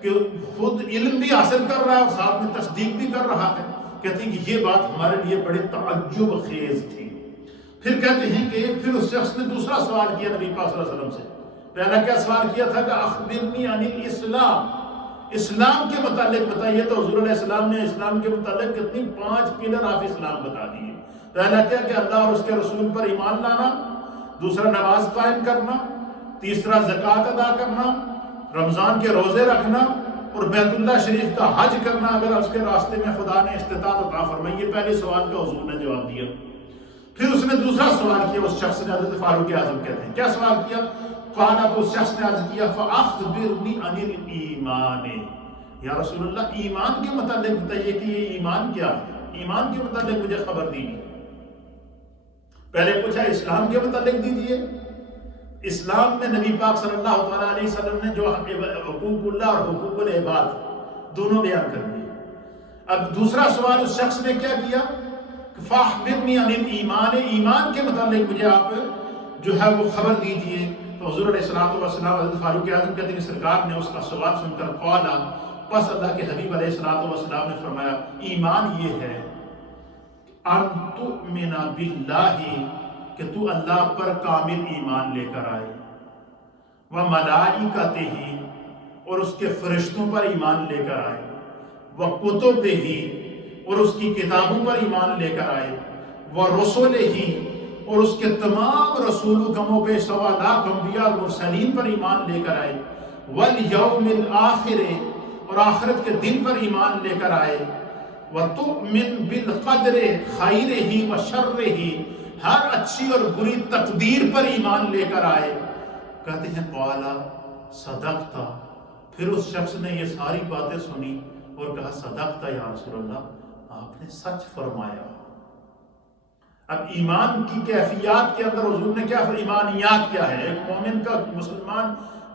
کہ خود علم بھی حاصل کر رہا ہے اور ساتھ میں تصدیق بھی کر رہا ہے۔ کہتے ہیں کہ یہ بات ہمارے لیے بڑی تعجب خیز تھی۔ پھر کہتے ہیں کہ پھر اس شخص نے دوسرا سوال کیا نبی پاک صلی اللہ علیہ وسلم سے۔ پہلا کیا سوال کیا تھا کہ اخبرنی عن الاسلام، اسلام کے متعلق بتائیے۔ تو حضور علیہ السلام نے اسلام کے متعلق کتنی 5 پلر آف اسلام بتا دیے۔ پہلا کیا کہ اللہ اور اس کے رسول پر ایمان لانا، دوسرا نماز قائم کرنا، تیسرا زکوٰۃ ادا کرنا، رمضان کے روزے رکھنا، اور بیت اللہ شریف کا حج کرنا اگر اس کے راستے میں خدا نے استطاعت عطا فرمائی۔ یہ پہلے سوال کا حضور نے جواب دیا۔ پھر اس نے دوسرا سوال کیا، اس شخص نے، حضرت فاروق اعظم کہتے ہیں کیا سوال کیا؟ قال، تو اس شخص نے عرض کیا فاخبرنی عن الایمان، یا رسول اللہ ایمان کے متعلق بتائیے کہ یہ ایمان کیا ہے، ایمان کے متعلق مجھے خبر دیجیے۔ پہلے پوچھا اسلام کے متعلق دیجیے۔ اسلام میں نبی پاک صلی اللہ تعالیٰ علیہ وسلم نے جو حقوق اللہ اور حقوق العباد دونوں بیان کر دیے۔ اب دوسرا سوال اس شخص نے کیا کیا؟ فاخبرنی عن الایمان، ایمان کے متعلق مجھے آپ جو ہے وہ خبر دیجیے۔ تو حضور علیہ السلام حضرت فاروق اعظم کہتے ہیں کہ سرکار نے اس کا سوال سن کر قالا، پس اللہ کے حبیب علیہ السلام نے فرمایا ایمان یہ ہے ان تؤمن باللہ، کہ تو اللہ پر کامل ایمان لے کر آئے، وملائکتہ، اور اس کے فرشتوں پر ایمان لے کر آئے، وکتبہ، اور اس کی کتابوں پر ایمان لے کر آئے، ورسلہ، اور اس کے تمام رسول و کم و بیش 1.25 لاکھ انبیاء اور مرسلین پر ایمان لے کر آئے، والیوم الآخر، اور آخرت کے دن پر ایمان لے کر آئے، وَتُؤْمِن بِالْقَدْرِ خَيْرِهِ وَشَرِّهِ، ہر اچھی اور بری تقدیر پر ایمان لے کر آئے۔ کہتے ہیں قَالَ صَدَقْتَ، پھر اس شخص نے یہ ساری باتیں سنی اور کہا صدقت یا رسول اللہ، آپ نے سچ فرمایا۔ اب ایمان کی کیفیات کے اندر حضور نے کیا، ایمانیات کیا ہے، ایک مومن کا، مسلمان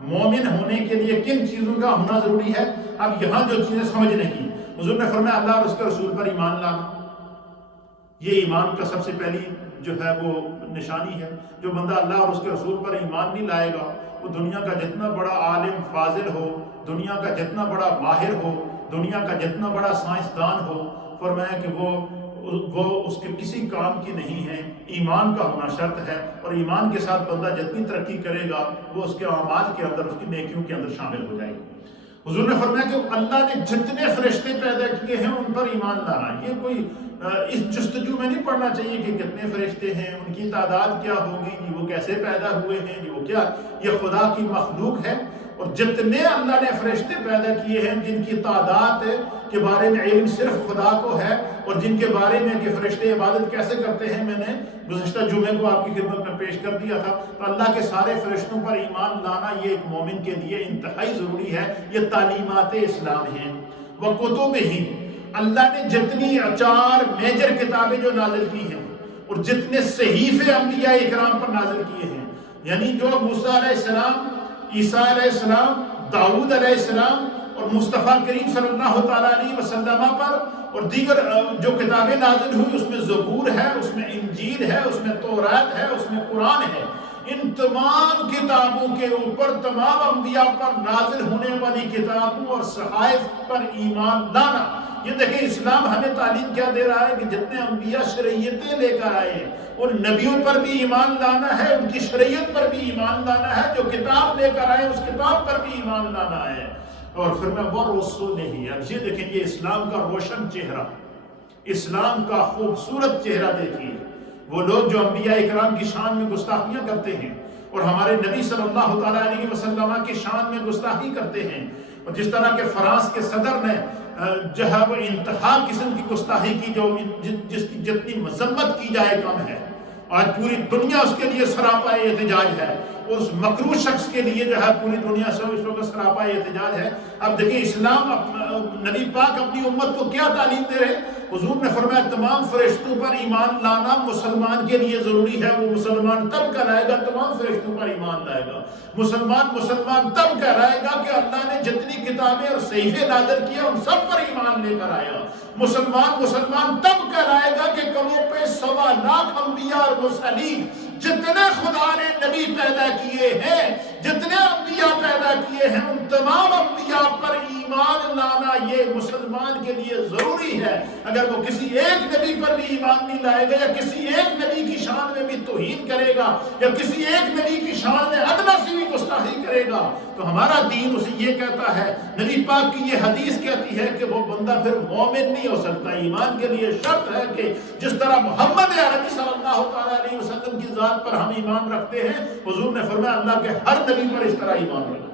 مومن ہونے کے لیے کن چیزوں کا ہونا ضروری ہے۔ اب یہاں جو چیزیں سمجھنے کی، حضور نے فرمایا اللہ اور اس کے رسول پر ایمان لانا، یہ ایمان کا سب سے پہلی جو ہے وہ نشانی ہے۔ جو بندہ اللہ اور اس کے رسول پر ایمان نہیں لائے گا، وہ دنیا کا جتنا بڑا عالم فاضل ہو، دنیا کا جتنا بڑا ماہر ہو، دنیا کا جتنا بڑا سائنسدان ہو، فرمایا کہ وہ اس کے کسی کام کی نہیں ہے۔ ایمان کا ہونا شرط ہے، اور ایمان کے ساتھ بندہ جتنی ترقی کرے گا وہ اس کے اعمال کے اندر، اس کی نیکیوں کے اندر شامل ہو جائے گی۔ حضور نے فرمایا کہ اللہ نے جتنے فرشتے پیدا کیے ہیں ان پر ایمان لانا، یہ کوئی اس جستجو میں نہیں پڑھنا چاہیے کہ کتنے فرشتے ہیں، ان کی تعداد کیا ہوگی، وہ کیسے پیدا ہوئے ہیں، وہ کیا، یہ خدا کی مخلوق ہے۔ اور جتنے اللہ نے فرشتے پیدا کیے ہیں جن کی تعداد کے بارے میں علم صرف خدا کو ہے، اور جن کے بارے میں کہ فرشتے عبادت کیسے کرتے ہیں میں نے گزشتہ جمعے کو آپ کی خدمت میں پیش کر دیا تھا۔ تو اللہ کے سارے فرشتوں پر ایمان لانا یہ ایک مومن کے لیے انتہائی ضروری ہے، یہ تعلیمات اسلام ہیں۔ وَكُتُبِهِ، اللہ نے جتنی 4 میجر کتابیں جو نازل کی ہیں اور جتنے صحیفے انبیاء اکرام پر نازل کیے ہیں، یعنی جو موسیٰ علیہ السلام، عیسیٰ علیہ السلام، داؤد علیہ السلام اور مصطفیٰ کریم صلی اللہ تعالیٰ علیہ وسلم پر اور دیگر جو کتابیں نازل ہوئی، اس میں زبور ہے، اس میں انجیل ہے، اس میں تورات ہے، اس میں قرآن ہے، ان تمام کتابوں کے اوپر، تمام انبیاء پر نازل ہونے والی کتابوں اور صحائف پر ایمان لانا۔ یہ دیکھیں اسلام ہمیں تعلیم کیا دے رہا ہے کہ جتنے انبیاء شریعتیں لے کر آئے ہیں ان نبیوں پر بھی ایمان لانا ہے، ان کی شریعت پر بھی ایمان لانا ہے، جو کتاب لے کر آئے اس کتاب پر بھی ایمان لانا ہے۔ اور پھر میں وَرُسُلِهِ، اب یہ دیکھیں یہ اسلام کا روشن چہرہ، اسلام کا خوبصورت چہرہ دیکھیے۔ وہ لوگ جو انبیاء اکرام کی شان میں گستاخیاں کرتے ہیں، اور ہمارے نبی صلی اللہ تعالیٰ علیہ وسلم کی شان میں گستاخی کرتے ہیں، اور جس طرح کہ فرانس کے صدر نے جو ہے وہ انتہا قسم کی گستاخی کی، جو جس کی جتنی مذمت کی جائے کم ہے، آج پوری دنیا اس کے لیے سراپا احتجاج ہے، اور اس مکروہ شخص کے لیے جو ہے پوری دنیا سے اس وقت سراپا احتجاج ہے۔ اب دیکھیں اسلام نبی پاک اپنی امت کو کیا تعلیم دے رہے؟ حضور نے فرمایا تمام فرشتوں پر ایمان لانا مسلمان کے لیے ضروری ہے، وہ مسلمان تب کہلائے گا تمام فرشتوں پر ایمان لائے گا، مسلمان تب کہلائے گا کہ اللہ نے جتنی کتابیں اور صحیفے نازل کیے ان سب پر ایمان لے کر آیا۔ مسلمان تب کہلائے گا کہ کم و بیش 1.25 لاکھ انبیاء اور مرسلین جتنے خدا نے نبی پیدا کیے ہیں، جتنے انبیاء پیدا کیے ہیں، ان تمام انبیاء پر ایمان لانا یہ مسلمان کے لیے ضروری ہے۔ اگر وہ کسی ایک نبی پر بھی ایمان نہیں لائے گا، یا کسی ایک نبی کی شان میں بھی توہین کرے گا، یا کسی ایک نبی کی شان میں ادنا سی بھی گستاخی کرے گا، تو ہمارا دین اسے یہ کہتا ہے، نبی پاک کی یہ حدیث کہتی ہے کہ وہ بندہ پھر مومن نہیں ہو سکتا۔ ایمان کے لیے شرط ہے کہ جس طرح محمد عربی صلی اللہ تعالیٰ علیہ وسلم کی ذات پر ہم ایمان رکھتے ہیں، حضور نے فرمایا اللہ کے ہر نبی پر اس طرح ایمان رکھو۔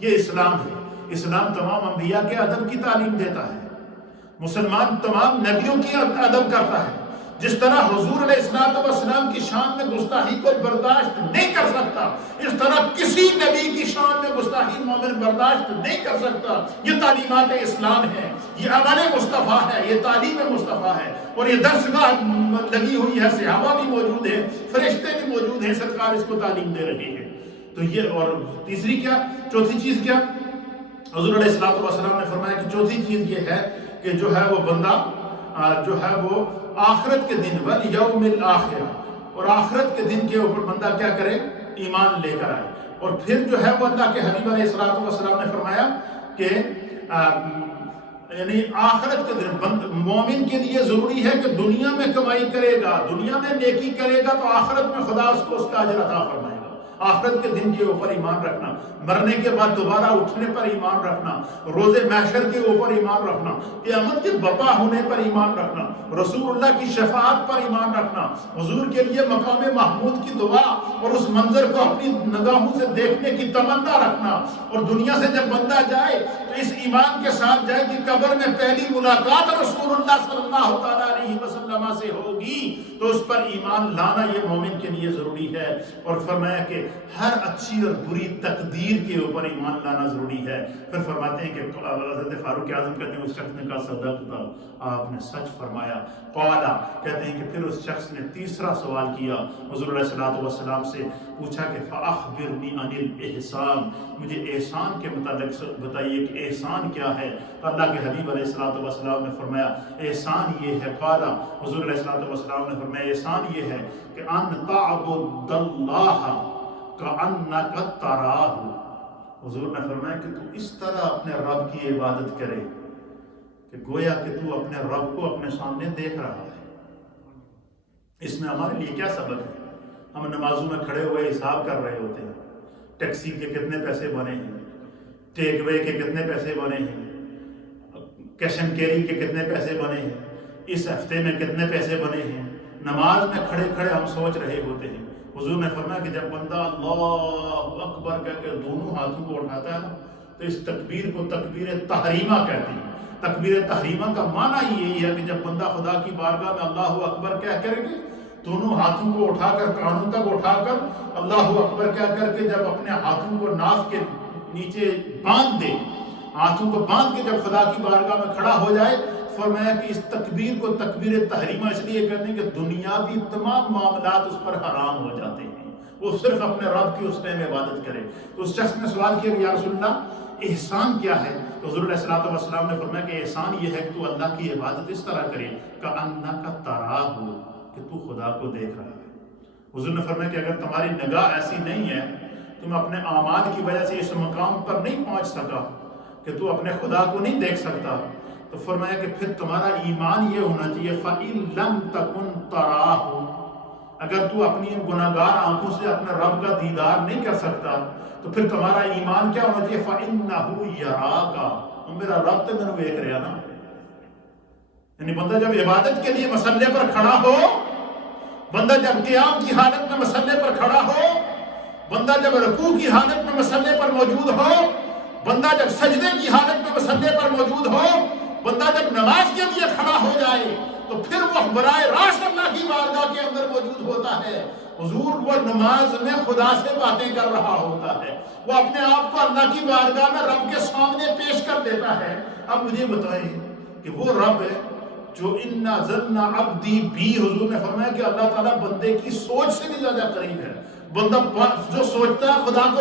یہ اسلام ہے۔ اسلام تمام انبیاء کے ادب کی تعلیم دیتا ہے، مسلمان تمام نبیوں کی ادب کرتا ہے۔ جس طرح حضور علیہ السلام کی شان میں گستاخی کو برداشت نہیں کر سکتا، اس طرح کسی نبی کی شان میں گستاخی مومن برداشت نہیں کر سکتا۔ یہ تعلیمات اسلام ہے، یہ عمل مصطفیٰ ہے، یہ تعلیم مصطفیٰ ہے، اور یہ درسگاہ لگی ہوئی ہے، صحابہ بھی موجود ہیں، فرشتے بھی موجود ہیں، سرکار اس کو تعلیم دے رہے ہیں۔ تو یہ، اور تیسری کیا، چوتھی چیز کیا؟ حضور علیہ السلام نے فرمایا کہ چوتھی چیز یہ ہے کہ جو ہے وہ بندہ جو ہے وہ آخرت کے دن والیوم الآخر، اور آخرت کے دن کے اوپر بندہ کیا کرے؟ ایمان لے کر آئے۔ اور پھر جو ہے وہ اللہ کے حبیب علیہ السلام نے فرمایا کہ یعنی آخرت کے دن مومن کے لیے ضروری ہے کہ دنیا میں کمائی کرے گا، دنیا میں نیکی کرے گا تو آخرت میں خدا اس کو اس کا اجر عطا فرمائے گا۔ آخرت کے دن کے اوپر ایمان رکھنا، مرنے کے بعد دوبارہ اٹھنے پر ایمان رکھنا، روز محشر کے اوپر ایمان رکھنا، قیامت کے برپا ہونے پر ایمان رکھنا، رسول اللہ کی شفاعت پر ایمان رکھنا، حضور کے لیے مقام محمود کی دعا اور اس منظر کو اپنی نگاہوں سے دیکھنے کی تمنا رکھنا، اور دنیا سے جب بندہ جائے تو اس ایمان کے ساتھ جائے کہ قبر میں پہلی ملاقات رسول اللہ صلی اللہ تعالیٰ علیہ وسلم سے ہوگی، تو اس پر ایمان لانا یہ مومن کے لیے ضروری ہے۔ اور فرمایا کہ ہر اچھی اور بری تقدیر کے اوپر ایمان لانا ضروری ہے۔ پھر فرماتے ہیں کہ حضرت فاروق اعظم کہتے ہیں اس شخص نے کہا صدقت، آپ نے سچ فرمایا۔ قالا کہتے ہیں کہ پھر اس شخص نے تیسرا سوال کیا، حضور علیہ السلام سے پوچھا کہ فاخبرنی عن الاحسان، مجھے احسان کے متعلق بتائیے کہ احسان کیا ہے۔ تو اللہ کے حبیب علیہ السلام نے فرمایا احسان یہ ہے، قالا حضور علیہ السلام نے فرمایا احسان یہ ہے کہ ان تعبد اللہ کأنک تراہ، حضور نے فرمایا کہ تو اس طرح اپنے رب کی عبادت کرے کہ گویا کہ تو اپنے رب کو اپنے سامنے دیکھ رہا ہے۔ اس میں ہمارے لیے کیا سبق ہے؟ ہم نمازوں میں کھڑے ہوئے حساب کر رہے ہوتے ہیں، ٹیکسی کے کتنے پیسے بنے ہیں، ٹیک وے کے کتنے پیسے بنے ہیں، کیش اینڈ کیری کے کتنے پیسے بنے ہیں، اس ہفتے میں کتنے پیسے بنے ہیں۔ نماز میں کھڑے کھڑے ہم سوچ رہے ہوتے ہیں۔ حضور نے فرمایا کہ جب بندہ اللہ اکبر کہہ کے دونوں ہاتھوں کو اٹھاتا ہے نا، تو اس تکبیر کو تکبیر تحریمہ کہتے ہیں۔ تکبیر تحریمہ کا معنی ہی یہی ہے کہ جب بندہ خدا کی بارگاہ میں اللہ اکبر کہہ کر کے دونوں ہاتھوں کو اٹھا کر کانوں تک اٹھا کر اللہ اکبر کہہ کر کے جب اپنے ہاتھوں کو ناف کے نیچے باندھ دے، ہاتھوں کو باندھ کے جب خدا کی بارگاہ میں کھڑا ہو جائے، فرمایا کہ اس تکبیر کو تکبیر تحریمہ اس لیے کہتے ہیں کہ دنیاوی تمام معاملات اس پر حرام ہو جاتے ہیں، وہ صرف اپنے رب کی اس ٹائم عبادت کرے۔ تو اس شخص نے سوال کیا کہ یا رسول اللہ احسان کیا ہے؟ تو حضور علیہ السلام نے فرمایا کہ احسان یہ ہے کہ تو اللہ کی عبادت اس طرح کرے کأنک تراہ، کہ تو خدا کو دیکھ رہا ہے۔ حضور نے فرمایا کہ اگر تمہاری نگاہ ایسی نہیں ہے، تم اپنے اعمال کی وجہ سے اس مقام پر نہیں پہنچ سکا کہ تو اپنے خدا کو نہیں دیکھ سکتا، تو فرمایا کہ پھر تمہارا ایمان یہ ہونا چاہیے فَإِن لَمْ تَكُنْ تَرَاهُ، اگر تو اپنی ان گناہگار آنکھوں سے اپنے رب کا دیدار نہیں کر سکتا تو پھر تمہارا ایمان کیا ہونا چاہیے فَإِنَّهُ يَرَاكَ، میرا رب تو میں دیکھ رہا نا۔ یعنی بندہ جب عبادت کے لیے مسلح پر کھڑا ہو، بندہ جب قیام کی حالت میں مسلح پر کھڑا ہو، بندہ جب رکوع کی حالت میں مصلی پر موجود ہو، بندہ جب سجدے کی حالت میں مصلی پر موجود ہو، بندہ جب نماز کے لیے کھڑا ہو جائے تو پھر وہ براہ راست اللہ کی بارگاہ کے اندر موجود ہوتا ہے۔ حضور وہ نماز میں خدا سے باتیں کر رہا ہوتا ہے، وہ اپنے آپ کو اللہ کی بارگاہ میں رب کے سامنے پیش کر دیتا ہے۔ اب مجھے بتائیں کہ وہ رب ہے جو اِنَّا ظَنَّ عَبْدِي بِي، حضور نے فرمایا کہ اللہ تعالیٰ بندے کی سوچ سے بھی زیادہ قریب ہے۔ بندہ جو سوچتا ہے خدا کو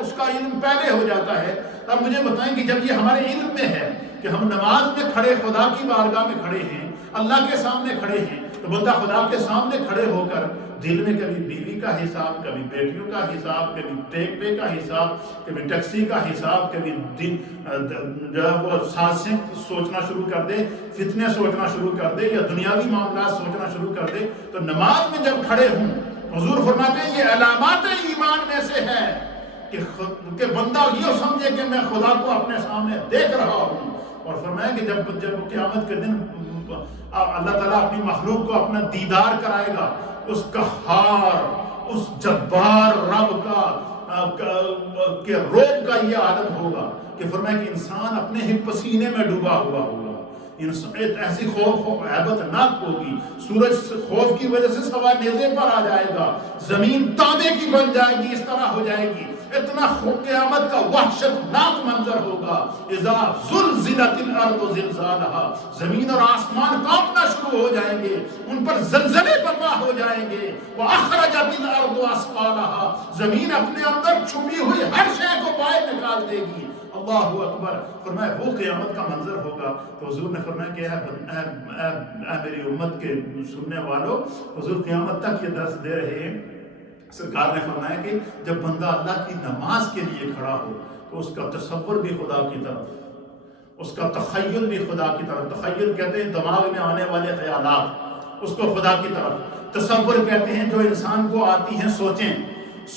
اس کا علم پہلے ہو جاتا ہے۔ اب مجھے بتائیں کہ جب یہ ہمارے علم میں ہے کہ ہم نماز میں کھڑے خدا کی بارگاہ میں کھڑے ہیں، اللہ کے سامنے کھڑے ہیں، تو بندہ خدا کے سامنے کھڑے ہو کر دل میں کبھی بیوی کا حساب، کبھی بیٹیوں کا حساب، کبھی ٹیک پے کا حساب، کبھی ٹیکسی کا حساب، کبھی جو ہے وہ سازشیں سوچنا شروع کر دے، فتنے سوچنا شروع کر دے، یا دنیاوی معاملات سوچنا شروع کر دے۔ تو نماز میں جب کھڑے ہوں، حضور فرماتے ہیں یہ علامات ایمان میں سے ہے کہ بندہ یہ سمجھے کہ میں خدا کو اپنے سامنے دیکھ رہا ہوں۔ اور فرمایا کہ جب قیامت کے دن اللہ تعالیٰ اپنی مخلوق کو اپنا دیدار کرائے گا، اس قہار، اس جبار رب کے روب کا یہ عالم ہوگا کہ فرمایا کہ انسان اپنے ہی پسینے میں ڈوبا ہوا ہوگا، ایسی خوف ہیبتناک ہوگی، سورج خوف کی وجہ سے سوا نیزے پر آ جائے گا، زمین تانبے کی بن جائے گی، اس طرح ہو جائے گی۔ اتنا قیامت کا وحشتناک منظر ہوگا، اذا زلزلت الارض زلزالها، زمین اور آسمان کانپنا شروع ہو جائیں گے، ان پر زلزلے برپا ہو جائیں گے، واخرجت الارض اثقالها، زمین اپنے اندر چھپی ہوئی ہر شے کو باہر نکال دے گی۔ اللہ اکبر، فرمایا وہ قیامت کا منظر ہوگا۔ تو حضور نے فرمایا کہ اے میری امت کے سننے والوں، حضور قیامت تک یہ درس دے رہے ہیں۔ سرکار نے فرمایا کہ جب بندہ اللہ کی نماز کے لیے کھڑا ہو تو اس کا تصور بھی خدا کی طرف، اس کا تخیل بھی خدا کی طرف، تخیل کہتے ہیں دماغ میں آنے والے خیالات، اس کو خدا کی طرف، تصور کہتے ہیں جو انسان کو آتی ہیں سوچیں،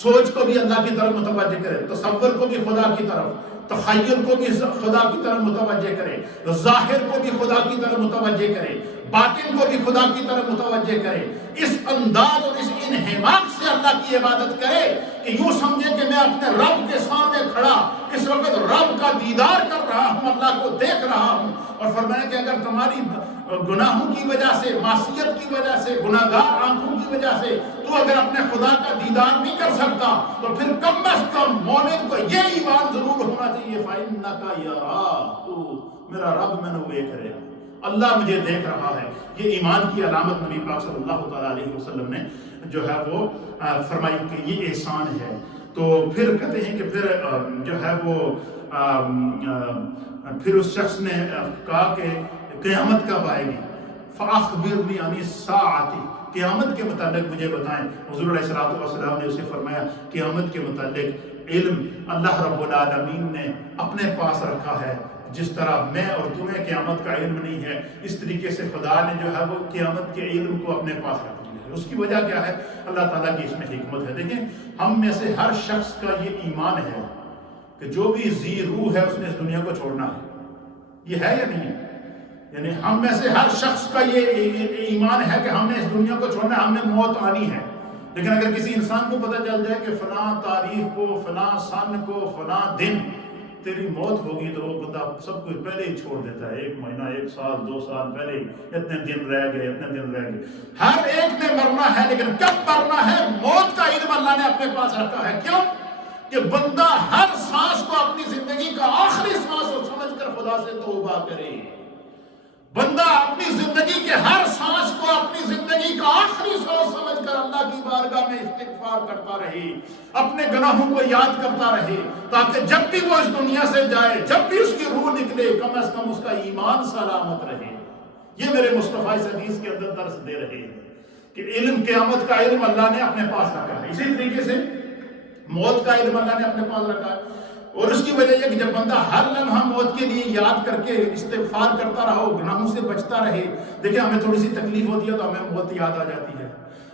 سوچ کو بھی اللہ کی طرف متوجہ کرے، تصور کو بھی خدا کی طرف، تخیل کو بھی خدا کی طرف متوجہ کرے، ظاہر کو بھی خدا کی طرف متوجہ کرے، باطن کو بھی خدا کی طرف متوجہ کرے، اس انداز اور اس انہماک سے اللہ کی عبادت کرے کہ یوں سمجھے کہ میں اپنے رب کے سامنے کھڑا اس وقت رب کا دیدار کر رہا ہوں، اللہ کو دیکھ رہا ہوں۔ اور فرمایا کہ اگر تمہاری گناہوں کی وجہ سے، معصیت کی وجہ سے، گناہگار آنکھوں کی وجہ سے تو اگر اپنے خدا کا دیدار نہیں کر سکتا تو پھر کم از کم مومن کو یہ ایمان ضرور ہونا چاہیے، فَإِنَّكَ يَرَاهُ، تو میرا رب میں نے دیکھ رہا، اللہ مجھے دیکھ رہا ہے۔ یہ ایمان کی علامت نبی پاک صلی اللہ تعالیٰ علیہ وسلم نے جو ہے وہ فرمائی کہ یہ احسان ہے۔ تو پھر کہتے ہیں کہ پھر جو ہے وہ پھر اس شخص نے کہا کہ قیامت کب آئے گی؟ فَأَخْبِرْنِي عَنِ السَّاعَةِ، قیامت کے متعلق مجھے بتائیں۔ حضور علیہ الصلوۃ والسلام نے اسے فرمایا قیامت کے متعلق علم اللہ رب العالمین نے اپنے پاس رکھا ہے، جس طرح میں اور تمہیں قیامت کا علم نہیں ہے، اس طریقے سے خدا نے جو ہے وہ قیامت کے علم کو اپنے پاس رکھ لیا ہے۔ اس کی وجہ کیا ہے؟ اللہ تعالیٰ کی اس میں حکمت ہے۔ دیکھیں ہم میں سے ہر شخص کا یہ ایمان ہے کہ جو بھی ذی روح ہے اس نے اس دنیا کو چھوڑنا ہے، یہ ہے یا نہیں ہے؟ یعنی ہم میں سے ہر شخص کا یہ ایمان ہے کہ ہم نے اس دنیا کو چھوڑنا ہے، ہم نے موت آنی ہے۔ لیکن اگر کسی انسان کو پتہ چل جائے کہ فلاں تاریخ کو، فلاں سن کو، فلاں دن تیری موت ہوگی، تو وہ بندہ سب کچھ پہلے ہی چھوڑ دیتا ہے، 1 مہینہ، 1 سال، 2 سال پہلے ہی، اتنے دن رہ گئے، اتنے دن رہ گئے۔ ہر ایک نے مرنا ہے، لیکن کب مرنا ہے موت کا علم اللہ نے اپنے پاس رکھا ہے۔ کیوں؟ کہ بندہ ہر سانس کو اپنی زندگی کا آخری سانس سمجھ کر خدا سے توبہ کرے، بندہ اپنی زندگی کے ہر سانس کو اپنی زندگی کا آخری سانس سمجھ کر اللہ کی بارگاہ میں استغفار کرتا رہے، اپنے گناہوں کو یاد کرتا رہے، تاکہ جب بھی وہ اس دنیا سے جائے، جب بھی اس کی روح نکلے، کم از کم اس کا ایمان سلامت رہے۔ یہ میرے مصطفیٰ اس حدیث کے اندر درس دے رہے ہیں کہ علم قیامت کا علم اللہ نے اپنے پاس رکھا ہے، اسی طریقے سے موت کا علم اللہ نے اپنے پاس رکھا ہے۔ اور اس کی وجہ یہ کہ جب بندہ ہر لمحہ موت کے لیے یاد کر کے استغفار کرتا رہا، گناہوں سے بچتا رہے۔ دیکھیں ہمیں تھوڑی سی تکلیف ہوتی ہے تو ہمیں موت یاد آ جاتی ہے،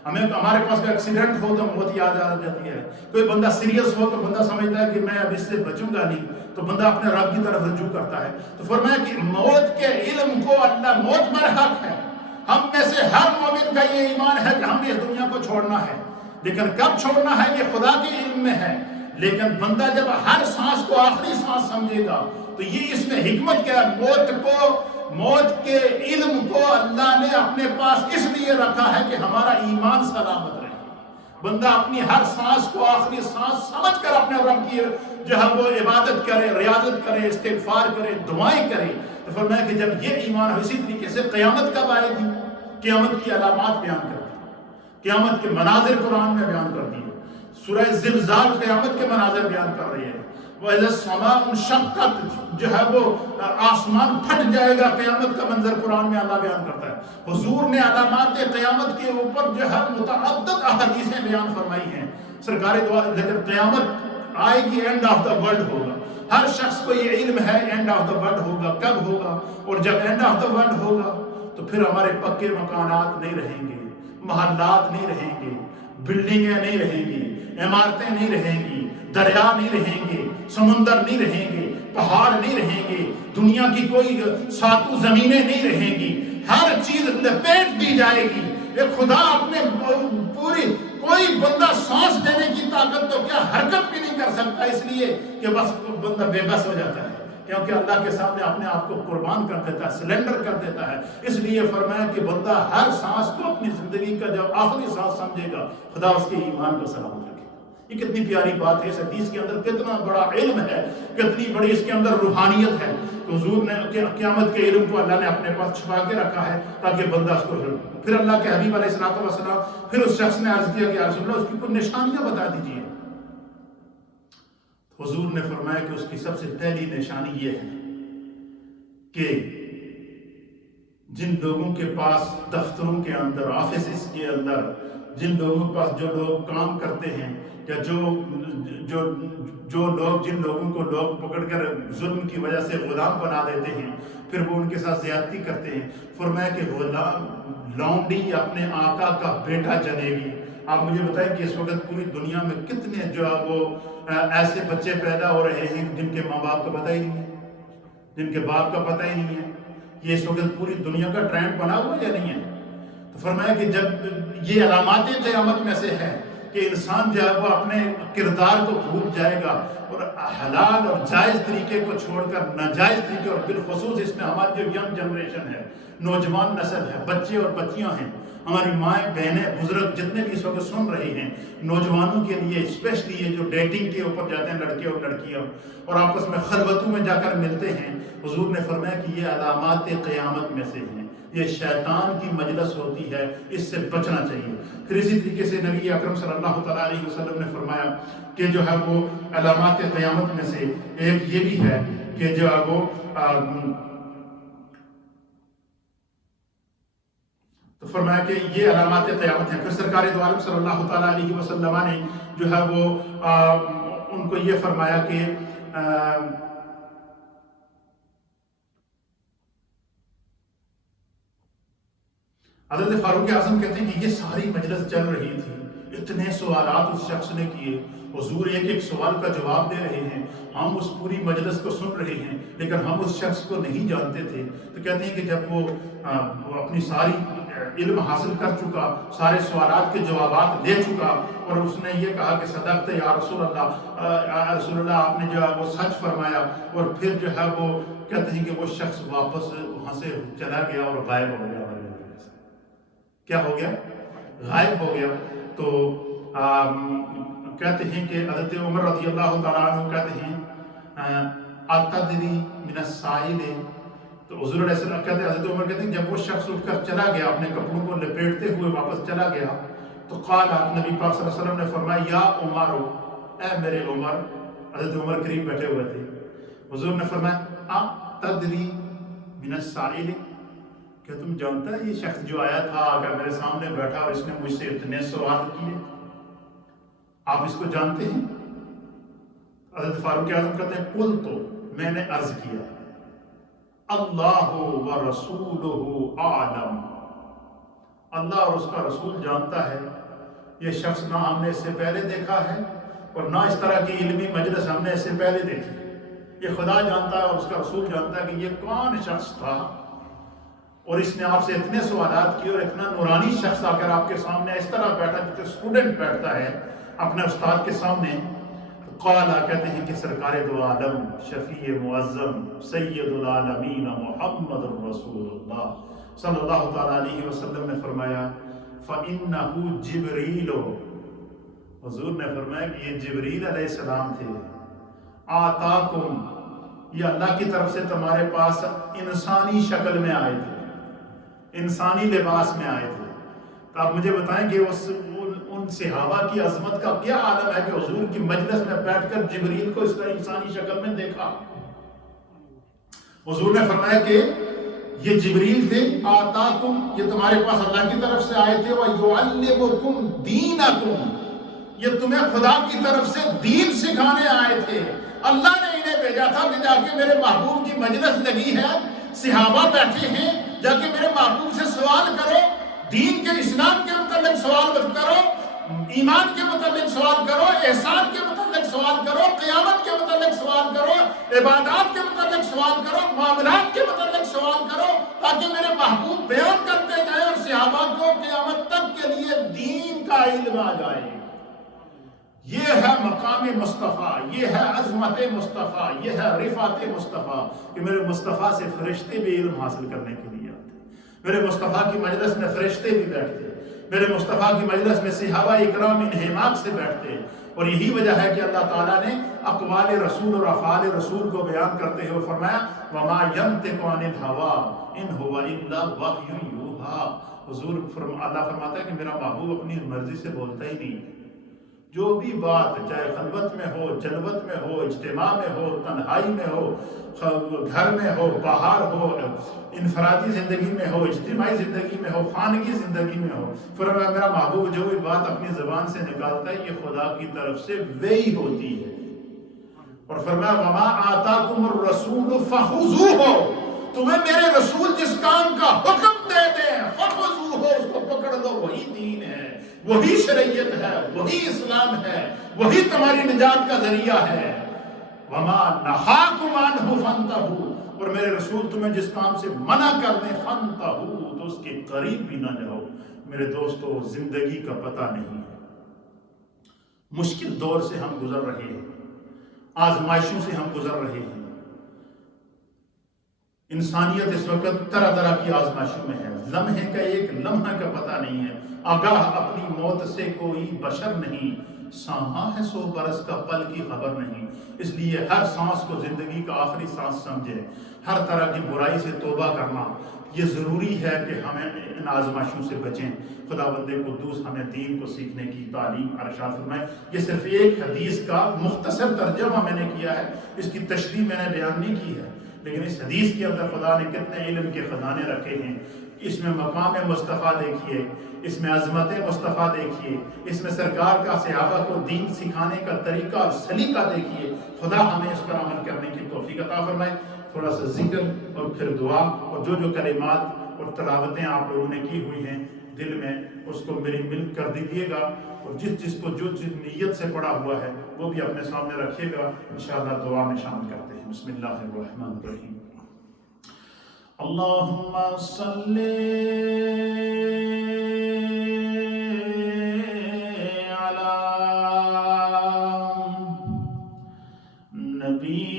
ہمارے پاس کوئی ایکسیڈنٹ ہو تو موت یاد آ جاتی ہے، کوئی بندہ سیریس ہو تو بندہ سمجھتا ہے کہ میں اب اس سے بچوں گا نہیں، تو بندہ اپنے رب کی طرف رجوع کرتا ہے۔ تو فرمایا کہ موت کے علم کو اللہ، موت برحق ہے، ہم میں سے ہر مومن کا یہ ایمان ہے کہ ہم نے اس دنیا کو چھوڑنا ہے۔ لیکن کب چھوڑنا ہے یہ خدا کے علم میں ہے. لیکن بندہ جب ہر سانس کو آخری سانس سمجھے گا تو یہ اس میں حکمت کیا ہے؟ موت کے علم کو اللہ نے اپنے پاس اس لیے رکھا ہے کہ ہمارا ایمان سلامت رہے. بندہ اپنی ہر سانس کو آخری سانس سمجھ کر اپنے رب کی جو ہے وہ عبادت کرے، ریاضت کرے، استغفار کرے، دعائیں کرے. تو فرمایا کہ جب یہ ایمان ہو، اسی طریقے سے قیامت کب آئے گی؟ قیامت کی علامات بیان کر دی، قیامت کے مناظر قرآن میں بیان کر دیے. سورہ زلزال قیامت کے مناظر بیان کر رہی ہے. وَإِذَا السَّمَاءُ انشَقَّتْ جو ہے وہ آسمان پھٹ جائے گا، قیامت کا منظر قرآن میں اللہ بیان کرتا ہے. حضور نے علامات قیامت کے اوپر جو ہے متعدد احادیثیں بیان فرمائی ہیں. سرکار دو عالم ذکر قیامت آئے گی، اینڈ آف دا ورلڈ ہوگا. ہر شخص کو یہ علم ہے اینڈ آف دا ورلڈ ہوگا. کب ہوگا؟ اور جب اینڈ آف دا ورلڈ ہوگا تو پھر ہمارے پکے مکانات نہیں رہیں گے، محلات نہیں رہیں گے، بلڈنگیں نہیں رہیں گی، عمارتیں نہیں رہیں گی، دریا نہیں رہیں گے، سمندر نہیں رہیں گے، پہاڑ نہیں رہیں گے، دنیا کی کوئی ساتو زمینیں نہیں رہیں گی. ہر چیز لپیٹ دی جائے گی. یہ خدا اپنے پوری کوئی بندہ سانس دینے کی طاقت تو کیا حرکت بھی نہیں کر سکتا، اس لیے کہ بس بندہ بے بس ہو جاتا ہے، کیونکہ اللہ کے سامنے اپنے آپ کو قربان کر دیتا ہے، سلنڈر کر دیتا ہے. اس لیے فرمایا کہ بندہ ہر سانس کو اپنی زندگی کا جب آخری سانس سمجھے گا، خدا اس کے ایمان کو سلامت رکھے. یہ کتنی پیاری بات ہے. اس حدیث کے اندر کتنا بڑا علم ہے، کتنی بڑی اس کے اندر روحانیت ہے. تو حضور نے قیامت کے علم کو اللہ نے اپنے پاس چھپا کے رکھا ہے تاکہ بندہ اس کو پھر اللہ کے حبیب علیہ السلام پھر اس شخص نے عرض کیا کہ یا رسول اللہ اس کی کوئی نشانیاں بتا دیجیے. حضور نے فرمایا کہ اس کی سب سے پہلی نشانی یہ ہے کہ جن لوگوں کے پاس دفتروں کے اندر، آفیسز کے اندر، جن لوگوں کے پاس جو لوگ کام کرتے ہیں یا جو لوگ جن لوگوں کو لوگ پکڑ کر ظلم کی وجہ سے غلام بنا دیتے ہیں، پھر وہ ان کے ساتھ زیادتی کرتے ہیں، فرمایا کہ غلام لونڈی اپنے آقا کا بیٹا جنے گی. آپ مجھے بتائیں کہ اس وقت پوری دنیا میں کتنے جو ہے وہ ایسے بچے پیدا ہو رہے ہیں جن کے ماں باپ کو پتہ ہی نہیں ہے، جن کے باپ کا پتہ ہی نہیں ہے. یہ اس وقت پوری دنیا کا ٹرینڈ بنا ہوا یا نہیں ہے؟ تو فرمایا کہ جب یہ علامات قیامت میں سے ہے کہ انسان جو ہے وہ اپنے کردار کو بھول جائے گا اور حلال اور جائز طریقے کو چھوڑ کر ناجائز طریقے، اور بالخصوص اس میں ہماری جو ینگ جنریشن ہے، نوجوان نسل ہے، بچے اور بچیاں ہیں، ہماری مائیں بہنیں بزرگ جتنے بھی اس وقت سن رہے ہیں، نوجوانوں کے لیے اسپیشلی یہ جو ڈیٹنگ کے اوپر جاتے ہیں لڑکے اور لڑکیاں اور آپس میں خلوتوں میں جا کر ملتے ہیں، حضور نے فرمایا کہ یہ علامات قیامت میں سے ہیں، یہ شیطان کی مجلس ہوتی ہے، اس سے بچنا چاہیے. پھر اسی طریقے سے نبی اکرم صلی اللہ تعالیٰ علیہ وسلم نے فرمایا کہ جو ہے وہ علامات قیامت میں سے ایک یہ بھی ہے کہ جو ہے وہ تو فرمایا کہ یہ علامات قیامت ہیں. پھر سرکار دو عالم صلی اللہ تعالیٰ علیہ وسلم نے جو ہے وہ ان کو یہ فرمایا کہ حضرت فاروق اعظم کہتے ہیں کہ یہ ساری مجلس چل رہی تھی، اتنے سوالات اس شخص نے کیے، حضور ایک ایک سوال کا جواب دے رہے ہیں، ہم اس پوری مجلس کو سن رہے ہیں لیکن ہم اس شخص کو نہیں جانتے تھے. تو کہتے ہیں کہ جب وہ اپنی ساری علم حاصل کر چکا، سارے سوالات کے جوابات لے چکا اور اس نے یہ کہا کہ صدقت یا رسول اللہ، آپ نے جو ہے وہ سچ فرمایا، اور پھر جو ہے وہ کہتے ہیں کہ وہ شخص واپس وہاں سے چلا گیا اور غائب ہو گیا. کیا ہو گیا؟ غائب ہو گیا. تو کہتے ہیں کہ حضرت عمر رضی اللہ تعالیٰ عنہ کہتے ہیں اتدری من السائل، تو حضور علیہ السلام کہتے ہیں، حضرت عمر کہتے ہیں جب وہ شخص اٹھ کر چلا گیا، اپنے کپڑوں کو لپیٹتے ہوئے واپس چلا گیا، تو قال نبی پاک صلی اللہ علیہ وسلم نے فرمایا یا عمر، اے میرے عمر. حضرت عمر قریب بیٹھے ہوئے تھے. حضور نے فرمایا اتدری من السائل، کہ تم جانتا ہے یہ شخص جو آیا تھا اگر میرے سامنے بیٹھا اور اس نے مجھ سے اتنے سوال کیے، آپ اس کو جانتے ہیں؟ حضرت فاروق اعظم کہتے ہیں قل، تو میں نے عرض کیا اللہ و رسولہ اعلم، اللہ اور اس کا رسول جانتا ہے. یہ شخص نہ ہم نے اس سے پہلے دیکھا ہے اور نہ اس طرح کی علمی مجلس ہم نے اس سے پہلے دیکھی. یہ خدا جانتا ہے اور اس کا رسول جانتا ہے کہ یہ کون شخص تھا اور اس نے آپ سے اتنے سوالات کیے اور اتنا نورانی شخص آ کر آپ کے سامنے اس طرح بیٹھا جیسے اسٹوڈنٹ بیٹھتا ہے اپنے استاد کے سامنے. قالا کہتے ہیں کہ سرکار دو عالم شفیع معظم سید العالمین محمد الرسول اللہ صلی اللہ تعالیٰ علیہ وسلم نے فرمایا فَإِنَّهُ جِبْرِيلُ. حضور نے فرمایا کہ یہ جبریل علیہ السلام تھے. آتاکم، یہ اللہ کی طرف سے تمہارے پاس انسانی شکل میں آئے تھے، انسانی لباس میں آئے تھے. تو آپ مجھے بتائیں کہ ان صحابہ کی عظمت کا کیا عالم ہے کہ حضور کی مجلس میں بیٹھ کر جبریل کو اس طرح انسانی شکل میں دیکھا. حضور نے فرمایا کہ یہ جبریل تھے. آتاکم، یہ تمہارے پاس اللہ کی طرف سے آئے تھے. وَيُعَلِّمُكُمْ دِينَكُمْ، یہ تمہیں خدا کی طرف سے دین سکھانے آئے تھے. اللہ نے انہیں بھیجا تھا کہ جا کے میرے محبوب کی مجلس لگی ہے، صحابہ بیٹھے ہیں، جا کے میرے محبوب سے سوال کرو، دین کے اسلام کے متعلق سوال کرو، ایمان کے متعلق سوال کرو، احسان کے متعلق سوال کرو، قیامت کے متعلق سوال کرو، عبادات کے متعلق سوال کرو، معاملات کے متعلق سوال کرو، تاکہ میرے محبوب بیان کرتے جائیں اور صحابہ کو قیامت تک کے لیے دین کا علم آ جائے. یہ ہے مقام مصطفیٰ، یہ ہے عظمت مصطفیٰ، یہ ہے رفعت مصطفیٰ کہ میرے مصطفیٰ سے فرشتے بھی علم حاصل کرنے کے لیے آتے. میرے مصطفیٰ کی مجلس میں فرشتے بھی بیٹھتے، میرے مصطفیٰ کی مجلس میں صحابہ اکرام انہماک سے بیٹھتے. اور یہی وجہ ہے کہ اللہ تعالیٰ نے اقوال رسول اور افعال رسول کو بیان کرتے ہوئے فرمایا وَمَا يَنْطِقُ عَنِ الْهَوَىٰ إِنْ هُوَ إِلَّا وَحْيٌ يُوحَىٰ. اللہ فرماتا ہے کہ میرا محبوب اپنی مرضی سے بولتا ہی نہیں. جو بھی بات چاہے خلوت میں ہو، جلوت میں ہو، اجتماع میں ہو، تنہائی میں ہو، گھر میں ہو، باہر ہو، انفرادی زندگی میں ہو، اجتماعی زندگی میں ہو، خانگی زندگی میں ہو، فرمایا میرا محبوب جو بھی بات اپنی زبان سے نکالتا ہے یہ خدا کی طرف سے وحی ہوتی ہے. اور فرمایا وَمَا آتَاكُمُ الرَّسُولُ فَخُذُوهُ، تمہیں میرے رسول جس کام کا حکم دے دیں فَخُذُوهُ، اس کو پکڑ لو، وہی دین ہے، وہی شریعت ہے، وہی اسلام ہے، وہی تمہاری نجات کا ذریعہ ہے. وَمَا نَهَاكُمْ عَنْهُ فَانْتَهُوا، اور میرے رسول تمہیں جس کام سے منع کر دیں فَانْتَهُوا، تو اس کے قریب بھی نہ جاؤ. میرے دوستو زندگی کا پتہ نہیں ہے، مشکل دور سے ہم گزر رہے ہیں، آزمائشوں سے ہم گزر رہے ہیں. انسانیت اس وقت طرح طرح کی آزمائشوں میں ہے. لمحے کا ایک لمحہ کا پتہ نہیں ہے. آگاہ اپنی موت سے کوئی بشر نہیں، ساماں ہے 100 برس کا پل کی خبر نہیں. اس لیے ہر سانس کو زندگی کا آخری سانس سمجھے. ہر طرح کی برائی سے توبہ کرنا یہ ضروری ہے کہ ہمیں ان آزمائشوں سے بچیں. خدا بند قدوس ہمیں دین کو سیکھنے کی تعلیم ارشاد فرمائے. یہ صرف ایک حدیث کا مختصر ترجمہ میں نے کیا ہے، اس کی تشریح میں نے بیان نہیں کی ہے، لیکن اس حدیث کے اندر خدا نے کتنے علم کے خزانے رکھے ہیں. اس میں مقام مصطفیٰ دیکھیے، اس میں عظمت مصطفیٰ دیکھیے، اس میں سرکار کا صحابہ کو دین سکھانے کا طریقہ اور سلیقہ دیکھیے. خدا ہمیں اس پر عمل کرنے کی توفیق عطا فرمائے. تھوڑا سا ذکر اور پھر دعا، اور جو کلمات اور تلاوتیں آپ لوگوں نے کی ہوئی ہیں دل میں اس کو میری مل کر دیجیے گا، اور جس کو جو نیت سے پڑا ہوا ہے وہ بھی اپنے سامنے رکھیے گا. انشاءاللہ دعا میں شامل کرتے ہیں. بسم اللہ الرحمن الرحیم. اللہم صلی علی نبینا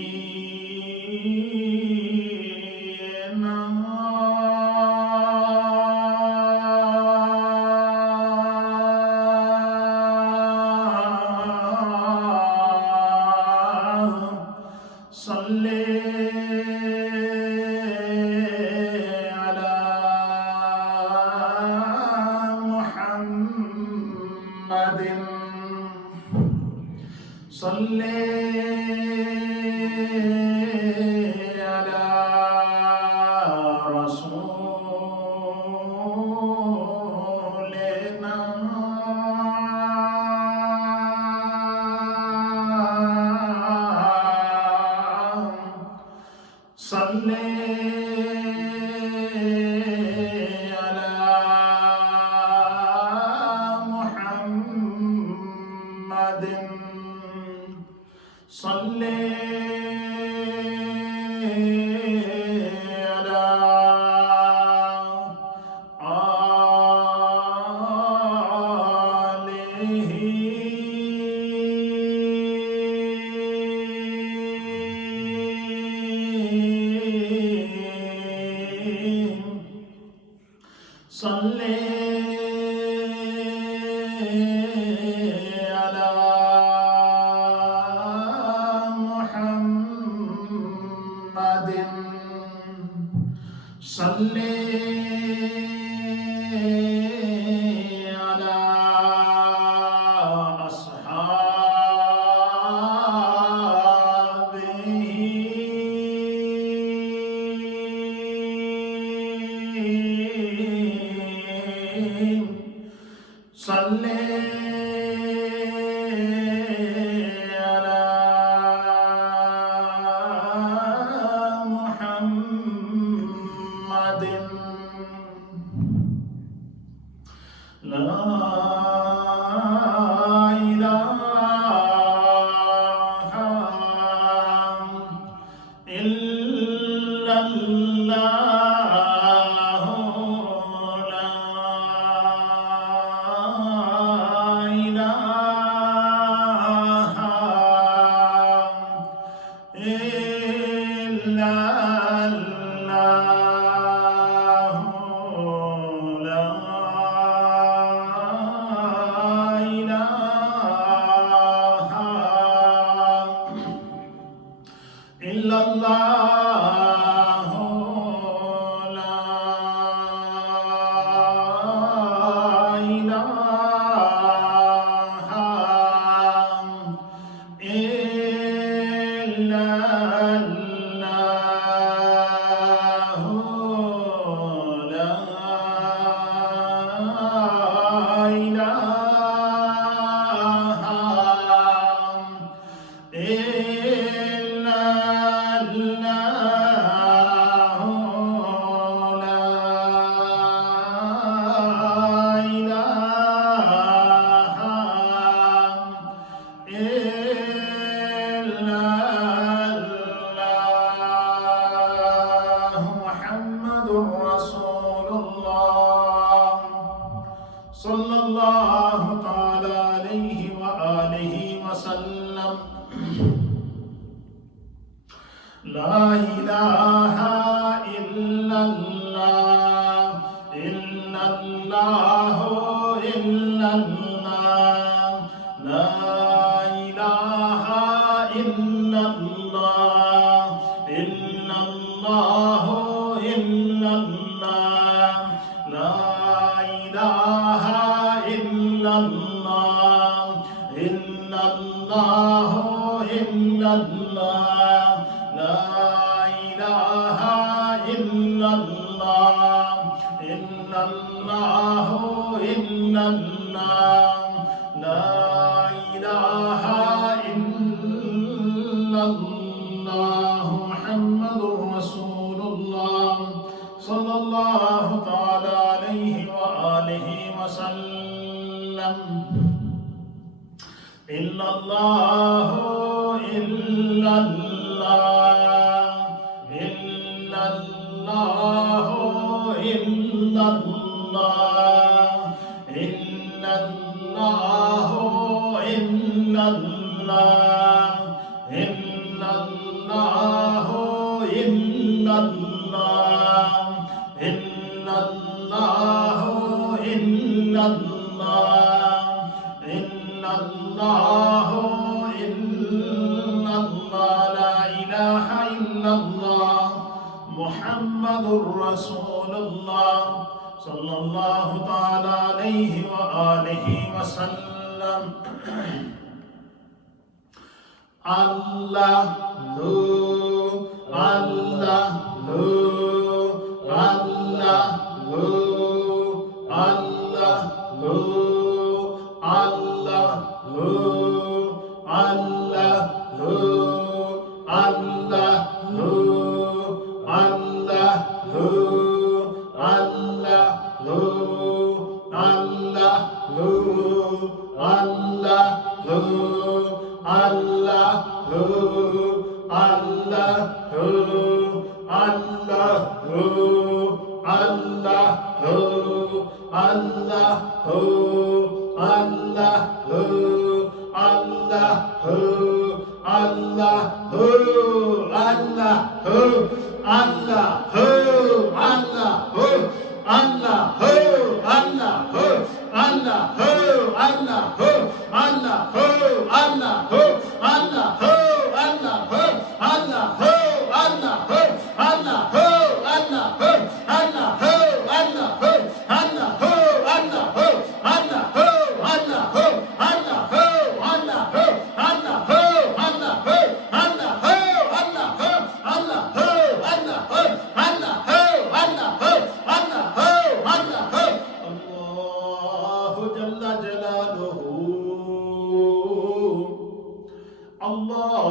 اللہ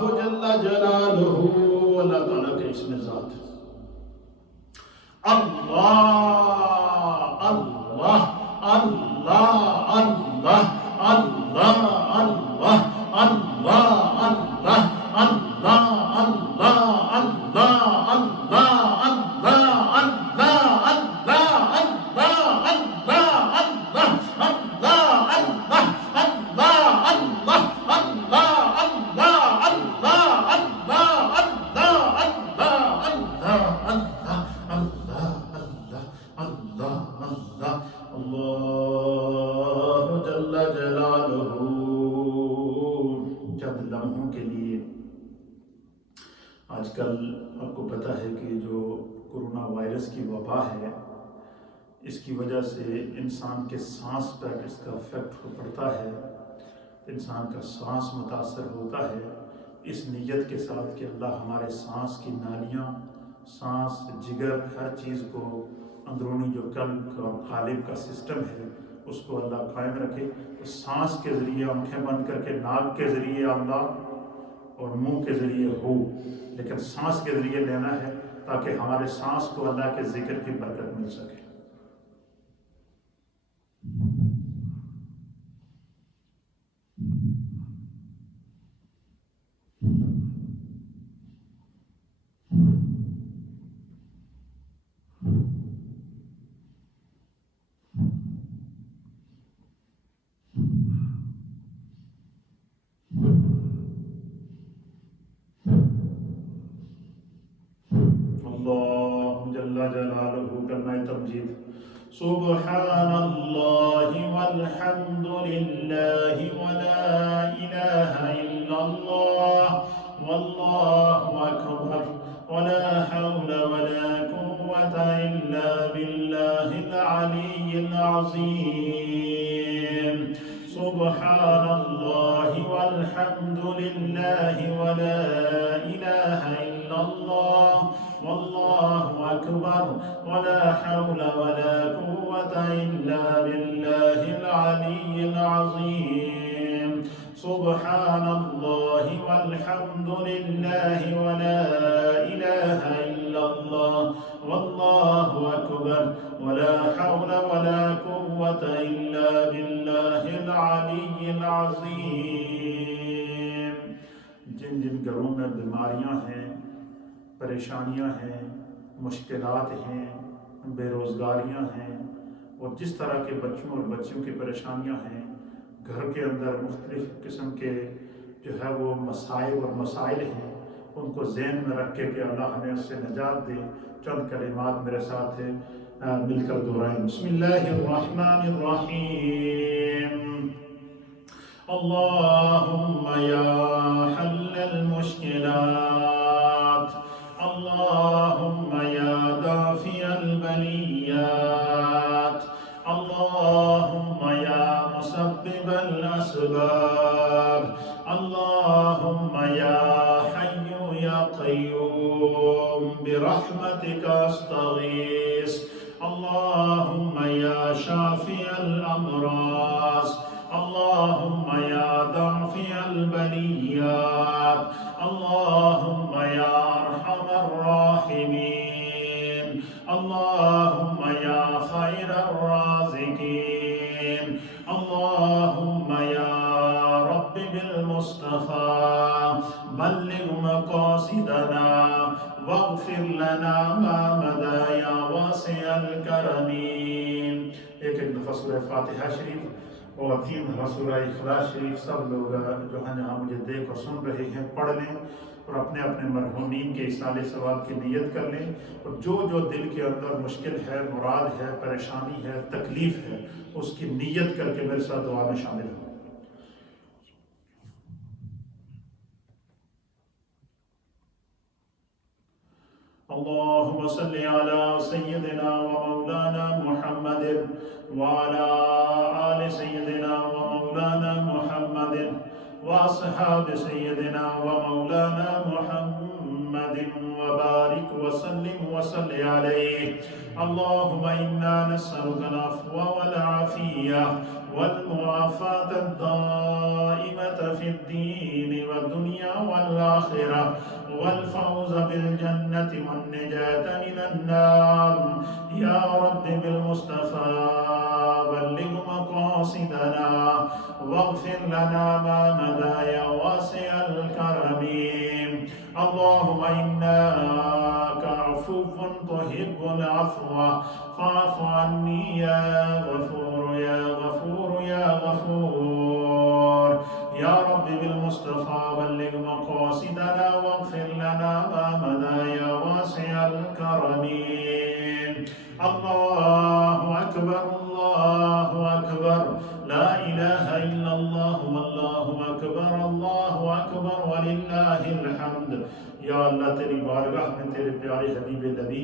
جل جلالہ، اللہ تعالیٰ کے اسم ذات اللہ اللہ اللہ اللہ اللہ اللہ اللہ اللہ اللہ اللہ اللہ آج کل آپ کو پتہ ہے کہ جو کورونا وائرس کی وبا ہے، اس کی وجہ سے انسان کے سانس پر اس کا افیکٹ پڑتا ہے، انسان کا سانس متاثر ہوتا ہے۔ اس نیت کے ساتھ کہ اللہ ہمارے سانس کی نالیاں، سانس، جگر، ہر چیز کو اندرونی جو قلب اور قالب کا سسٹم ہے اس کو اللہ قائم رکھے۔ تو سانس کے ذریعے آنکھیں بند کر کے ناک کے ذریعے اللہ اور منہ کے ذریعے ہو، لیکن سانس کے ذریعے لینا ہے تاکہ ہمارے سانس کو اللہ کے ذکر کی برکت مل سکے۔ اللہ جل جلالہ، کلمہ تمجید۔ سبحان اللہ والحمد للہ ولا الہ الا اللہ واللہ اکبر ولا حول ولا قوة الا باللہ العلی العظیم۔ سبحان اللہ والحمد للہ ولا الہ الا اللہ واللہ اکبر ولا حول ولا قوة الا باللہ العلی العظیم۔ سبحان اللہ والحمد للہ ولا الہ الا اللہ واللہ اکبر ولا حول ولا قوة الا باللہ العلی العظیم۔ جن جن گھروں میں بیماریاں ہیں، پریشانیاں ہیں، مشکلات ہیں، بے روزگاریاں ہیں، اور جس طرح کے بچوں اور بچیوں کی پریشانیاں ہیں، گھر کے اندر مختلف قسم کے جو ہے وہ مسائل اور مسائل ہیں، ان کو ذہن میں رکھ کے کہ اللہ ہمیں اس سے نجات دے، چند کلمات میرے ساتھ مل کر دہرائیں۔ بسم اللہ الرحمن الرحیم۔ اللہم یا حل المشکلات، اللہم یا دافع البلیات، اللہم یا مسبب الاسباب، اللہم یا حی یا قیوم برحمتک استغیث، اللہم یا شافی الامراض، اللہم یا دافع البلیات، اللہم یا ارحم الراحمین، اللہم یا خیر الرازقین، اللہم یا رب بالمصطفیٰ بلغ مقاصدنا واغفر لنا ما مدى یا واسع الکرم۔ ایک دفعہ سورہ فاتحہ شریف اور 3 دفعہ سورہ اخلاص شریف سب لوگ جو ہیں جہاں مجھے دیکھ اور سن رہے ہیں پڑھ لیں، اور اپنے اپنے مرحومین کے اصالِ ثواب کی نیت کر لیں، اور جو جو دل کے اندر مشکل ہے، مراد ہے، پریشانی ہے، تکلیف ہے، اس کی نیت کر کے میرے ساتھ دعا میں شامل ہوں۔ اللہم صلی علی سیدنا و مولانا محمد وعلی آل سیدنا و مولانا محمد واصحاب سیدنا و مولانا محمد وبارک وسلم وصلی علیہ۔ اللہم انا نسألک العفو والعافیہ والمعافاة الدائمة في الدين والدنيا والآخرة والفوز بالجنة والنجاة من النار يا رب بالمصطفى بلغ مقاصدنا واغفر لنا ما مدى يا واسع الكرم اللهم إنك عفو تحب العفو فاعف عني يا غفور يا غفور يا غفور يا رب بالمصطفى بلغ مقاصدنا واغفر لنا ما مدى يا واسع الكرم الله أكبر الله أكبر لا إله إلا الله والله أكبر الله أكبر ولله الحمد یا اللہ تیری بارگاہ میں تیرے پیارے حبیب نبی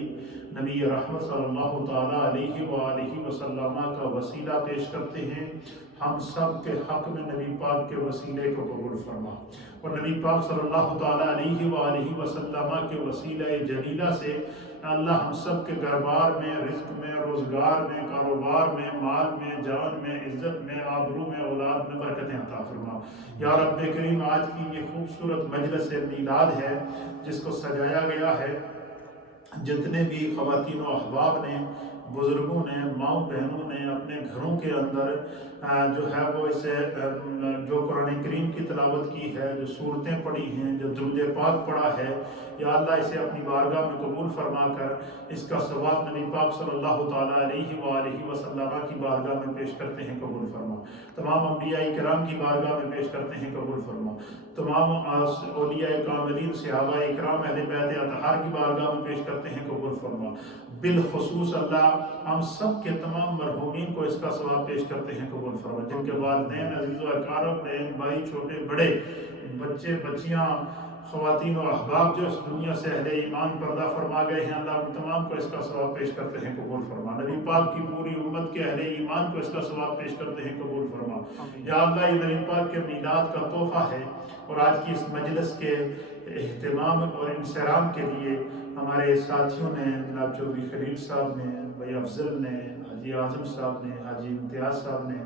نبی رحمت صلی اللہ تعالیٰ علیہ وآلہ وسلم کا وسیلہ پیش کرتے ہیں ہم سب کے حق میں نبی پاک کے وسیلے کو قبول فرما اور نبی پاک صلی اللہ تعالیٰ علیہ وآلہ وسلم کے وسیلہ جلیلہ سے اللہ ہم سب کے گھر-بار میں رزق میں روزگار میں کاروبار میں مال میں جان میں عزت میں آبرو میں اولاد میں برکتیں عطا فرما یا رب کریم آج کی یہ خوبصورت مجلس میلاد ہے جس کو سجایا گیا ہے جتنے بھی خواتین و احباب نے بزرگوں نے ماؤں بہنوں نے اپنے گھروں کے اندر جو ہے وہ اسے جو قرآن کریم کی تلاوت کی ہے جو سورتیں پڑھی ہیں جو درود پاک پڑھا ہے یا اللہ اسے اپنی بارگاہ میں قبول فرما کر اس کا ثواب نبی پاک صلی اللہ تعالیٰ علیہ وآلہ وسلم کی بارگاہ میں پیش کرتے ہیں قبول فرما تمام انبیاء کرام کی بارگاہ میں پیش کرتے ہیں قبول فرما تمام اولیاء کاملین صحابہ اکرام اہل بیت اطہار کی بارگاہ میں پیش کرتے ہیں قبول فرما بالخصوص اللہ ہم سب کے تمام مرحومین کو اس کا ثواب پیش کرتے ہیں قبول فرما جن کے والدین عزیز و اقارب بہن بھائی چھوٹے بڑے بچے بچیاں خواتین و احباب جو اس دنیا سے اہل ایمان پردہ فرما گئے ہیں اللہ ہم تمام کو اس کا ثواب پیش کرتے ہیں قبول فرما نبی پاک کی پوری امت کے اہل ایمان کو اس کا ثواب پیش کرتے ہیں قبول فرما یا اللہ یہ نبی پاک کے میلاد کا تحفہ ہے اور آج کی اس مجلس کے اہتمام اور انصرام کے لیے ہمارے ساتھیوں نے جناب چودھری خلیل صاحب نے بھائی افضل نے حاجی اعظم صاحب نے حاجی امتیاز صاحب نے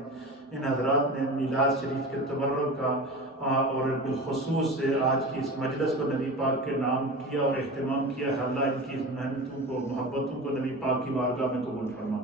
ان حضرات نے میلاد شریف کے تبرک کا اور بالخصوص آج کی اس مجلس کو نبی پاک کے نام کیا اور اہتمام کیا ہے اللہ ان کی اس محنتوں کو محبتوں کو نبی پاک کی بارگاہ میں قبول فرما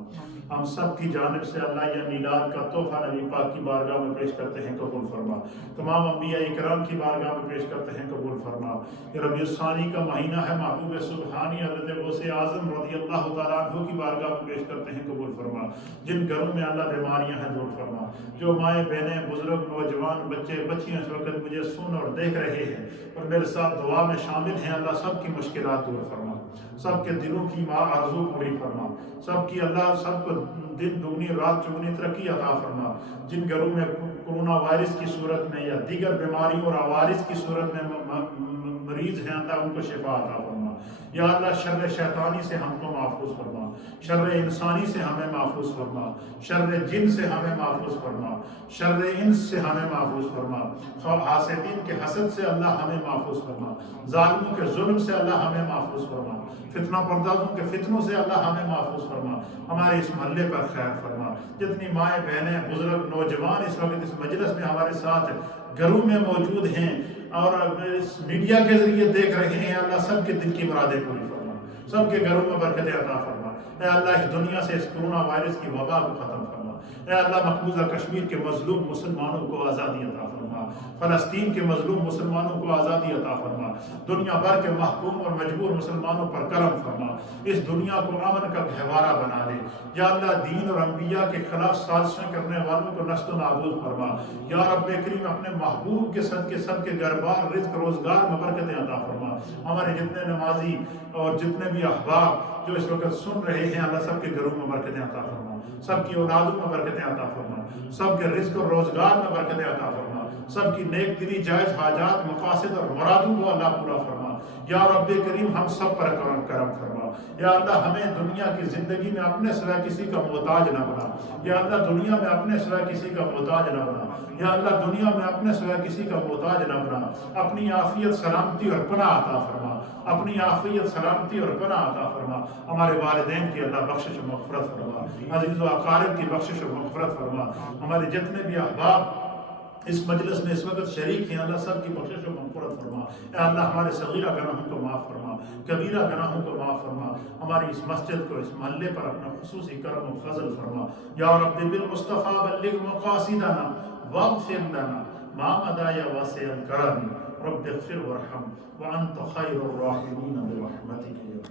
ہم سب کی جانب سے اللہ یہ میلاد کا تحفہ نبی پاک کی بارگاہ میں پیش کرتے ہیں قبول فرما تمام انبیاء اکرام کی بارگاہ میں پیش کرتے ہیں قبول فرما یہ ربیع الثانی کا مہینہ ہے محبوب سبحانی حضرت غوث اعظم رضی اللہ تعالیٰ عنہ کی بارگاہ میں پیش کرتے ہیں قبول فرما جن گھروں میں اللہ بیماریاں ہیں دور فرما جو مائیں بہنیں بزرگ نوجوان بچے بچیاں اس وقت مجھے سن اور دیکھ رہے ہیں اور میرے ساتھ دعا میں شامل ہیں اللہ سب کی مشکلات دور فرما سب کے دلوں کی آرزو پوری فرما سب کی اللہ سب کو دن دگنی رات چگنی ترقی عطا فرما جن گھروں میں کرونا وائرس کی صورت میں یا دیگر بیماریوں اور عوارض کی صورت میں مریض ہیں اللہ ان کو شفا عطا فرما یا اللہ شر شیطانی سے ہم کو محفوظ فرما شر انسانی سے ہمیں محفوظ فرما شر جن سے ہمیں محفوظ فرما شر انس سے ہمیں محفوظ فرما حاسدین کے حسد سے اللہ ہمیں محفوظ فرما ظالموں کے ظلم سے اللہ ہمیں محفوظ فرما فتنہ پردازوں کے فتنوں سے اللہ ہمیں محفوظ فرما ہمارے اس محلے پر خیر فرما جتنی مائیں بہنیں بزرگ نوجوان اس وقت اس مجلس میں ہمارے ساتھ گھروں میں موجود ہیں اور اس میڈیا کے ذریعے دیکھ رہے ہیں اللہ سب کے دل کی مرادیں پوری فرما سب کے گھروں میں برکتیں عطا فرما اے اللہ اس دنیا سے اس کرونا وائرس کی وبا کو ختم فرما اے اللہ مقبوضہ کشمیر کے مظلوم مسلمانوں کو آزادی عطا فرما فلسطین کے مظلوم مسلمانوں کو آزادی عطا فرما دنیا بھر کے محکوم اور مجبور مسلمانوں پر کرم فرما اس دنیا کو امن کا گہوارہ بنا دے یا اللہ دین اور انبیاء کے خلاف سازشیں کرنے والوں کو نشت و نابود فرما یا رب کریم اپنے محبوب کے صدقے سب کے گھر بار رزق روزگار میں برکتیں عطا فرما ہمارے جتنے نمازی اور جتنے بھی احباب جو اس وقت سن رہے ہیں اللہ سب کے گھروں میں برکتیں عطا فرما سب کی اولادوں میں برکتیں عطا فرما سب کے رزق اور روزگار میں برکتیں عطا فرما سب کی نیک دلی جائز حاجات مقاصد اور مرادوں کو اللہ پورا فرما۔ یا رب کریم ہم سب پر کرم فرما۔ یا اللہ ہمیں دنیا کی زندگی میں اپنے سوا کسی کا محتاج نہ بنا۔ یا اللہ دنیا میں اپنے سوا کسی کا محتاج نہ بنا۔ یا اللہ دنیا میں اپنے سوا کسی کا محتاج نہ بنا۔ اپنی عافیت سلامتی اور پناہ عطا فرما۔ اپنی عافیت سلامتی اور پناہ عطا فرما۔ ہمارے والدین کی اللہ بخشش و مغفرت فرما۔ عزیز و اقارب کی بخشش و مغفرت فرما۔ ہمارے جتنے بھی احباب اس مجلس میں اس وقت شریک ہیں اللہ سب کی بخشش و مغفرت فرما۔ اے اللہ ہمارے صغیرہ گناہوں کو معاف فرما، کبیرہ گناہوں کو معاف فرما۔ ہماری اس مسجد کو، اس محلے پر اپنا خصوصی کرم و فضل فرما۔ یا رب بالمصطفیٰ بلغ مقاصدنا واغفر لنا ما مضى يا واسع الكرم رب اغفر وارحم وانت خير الراحمين برحمتك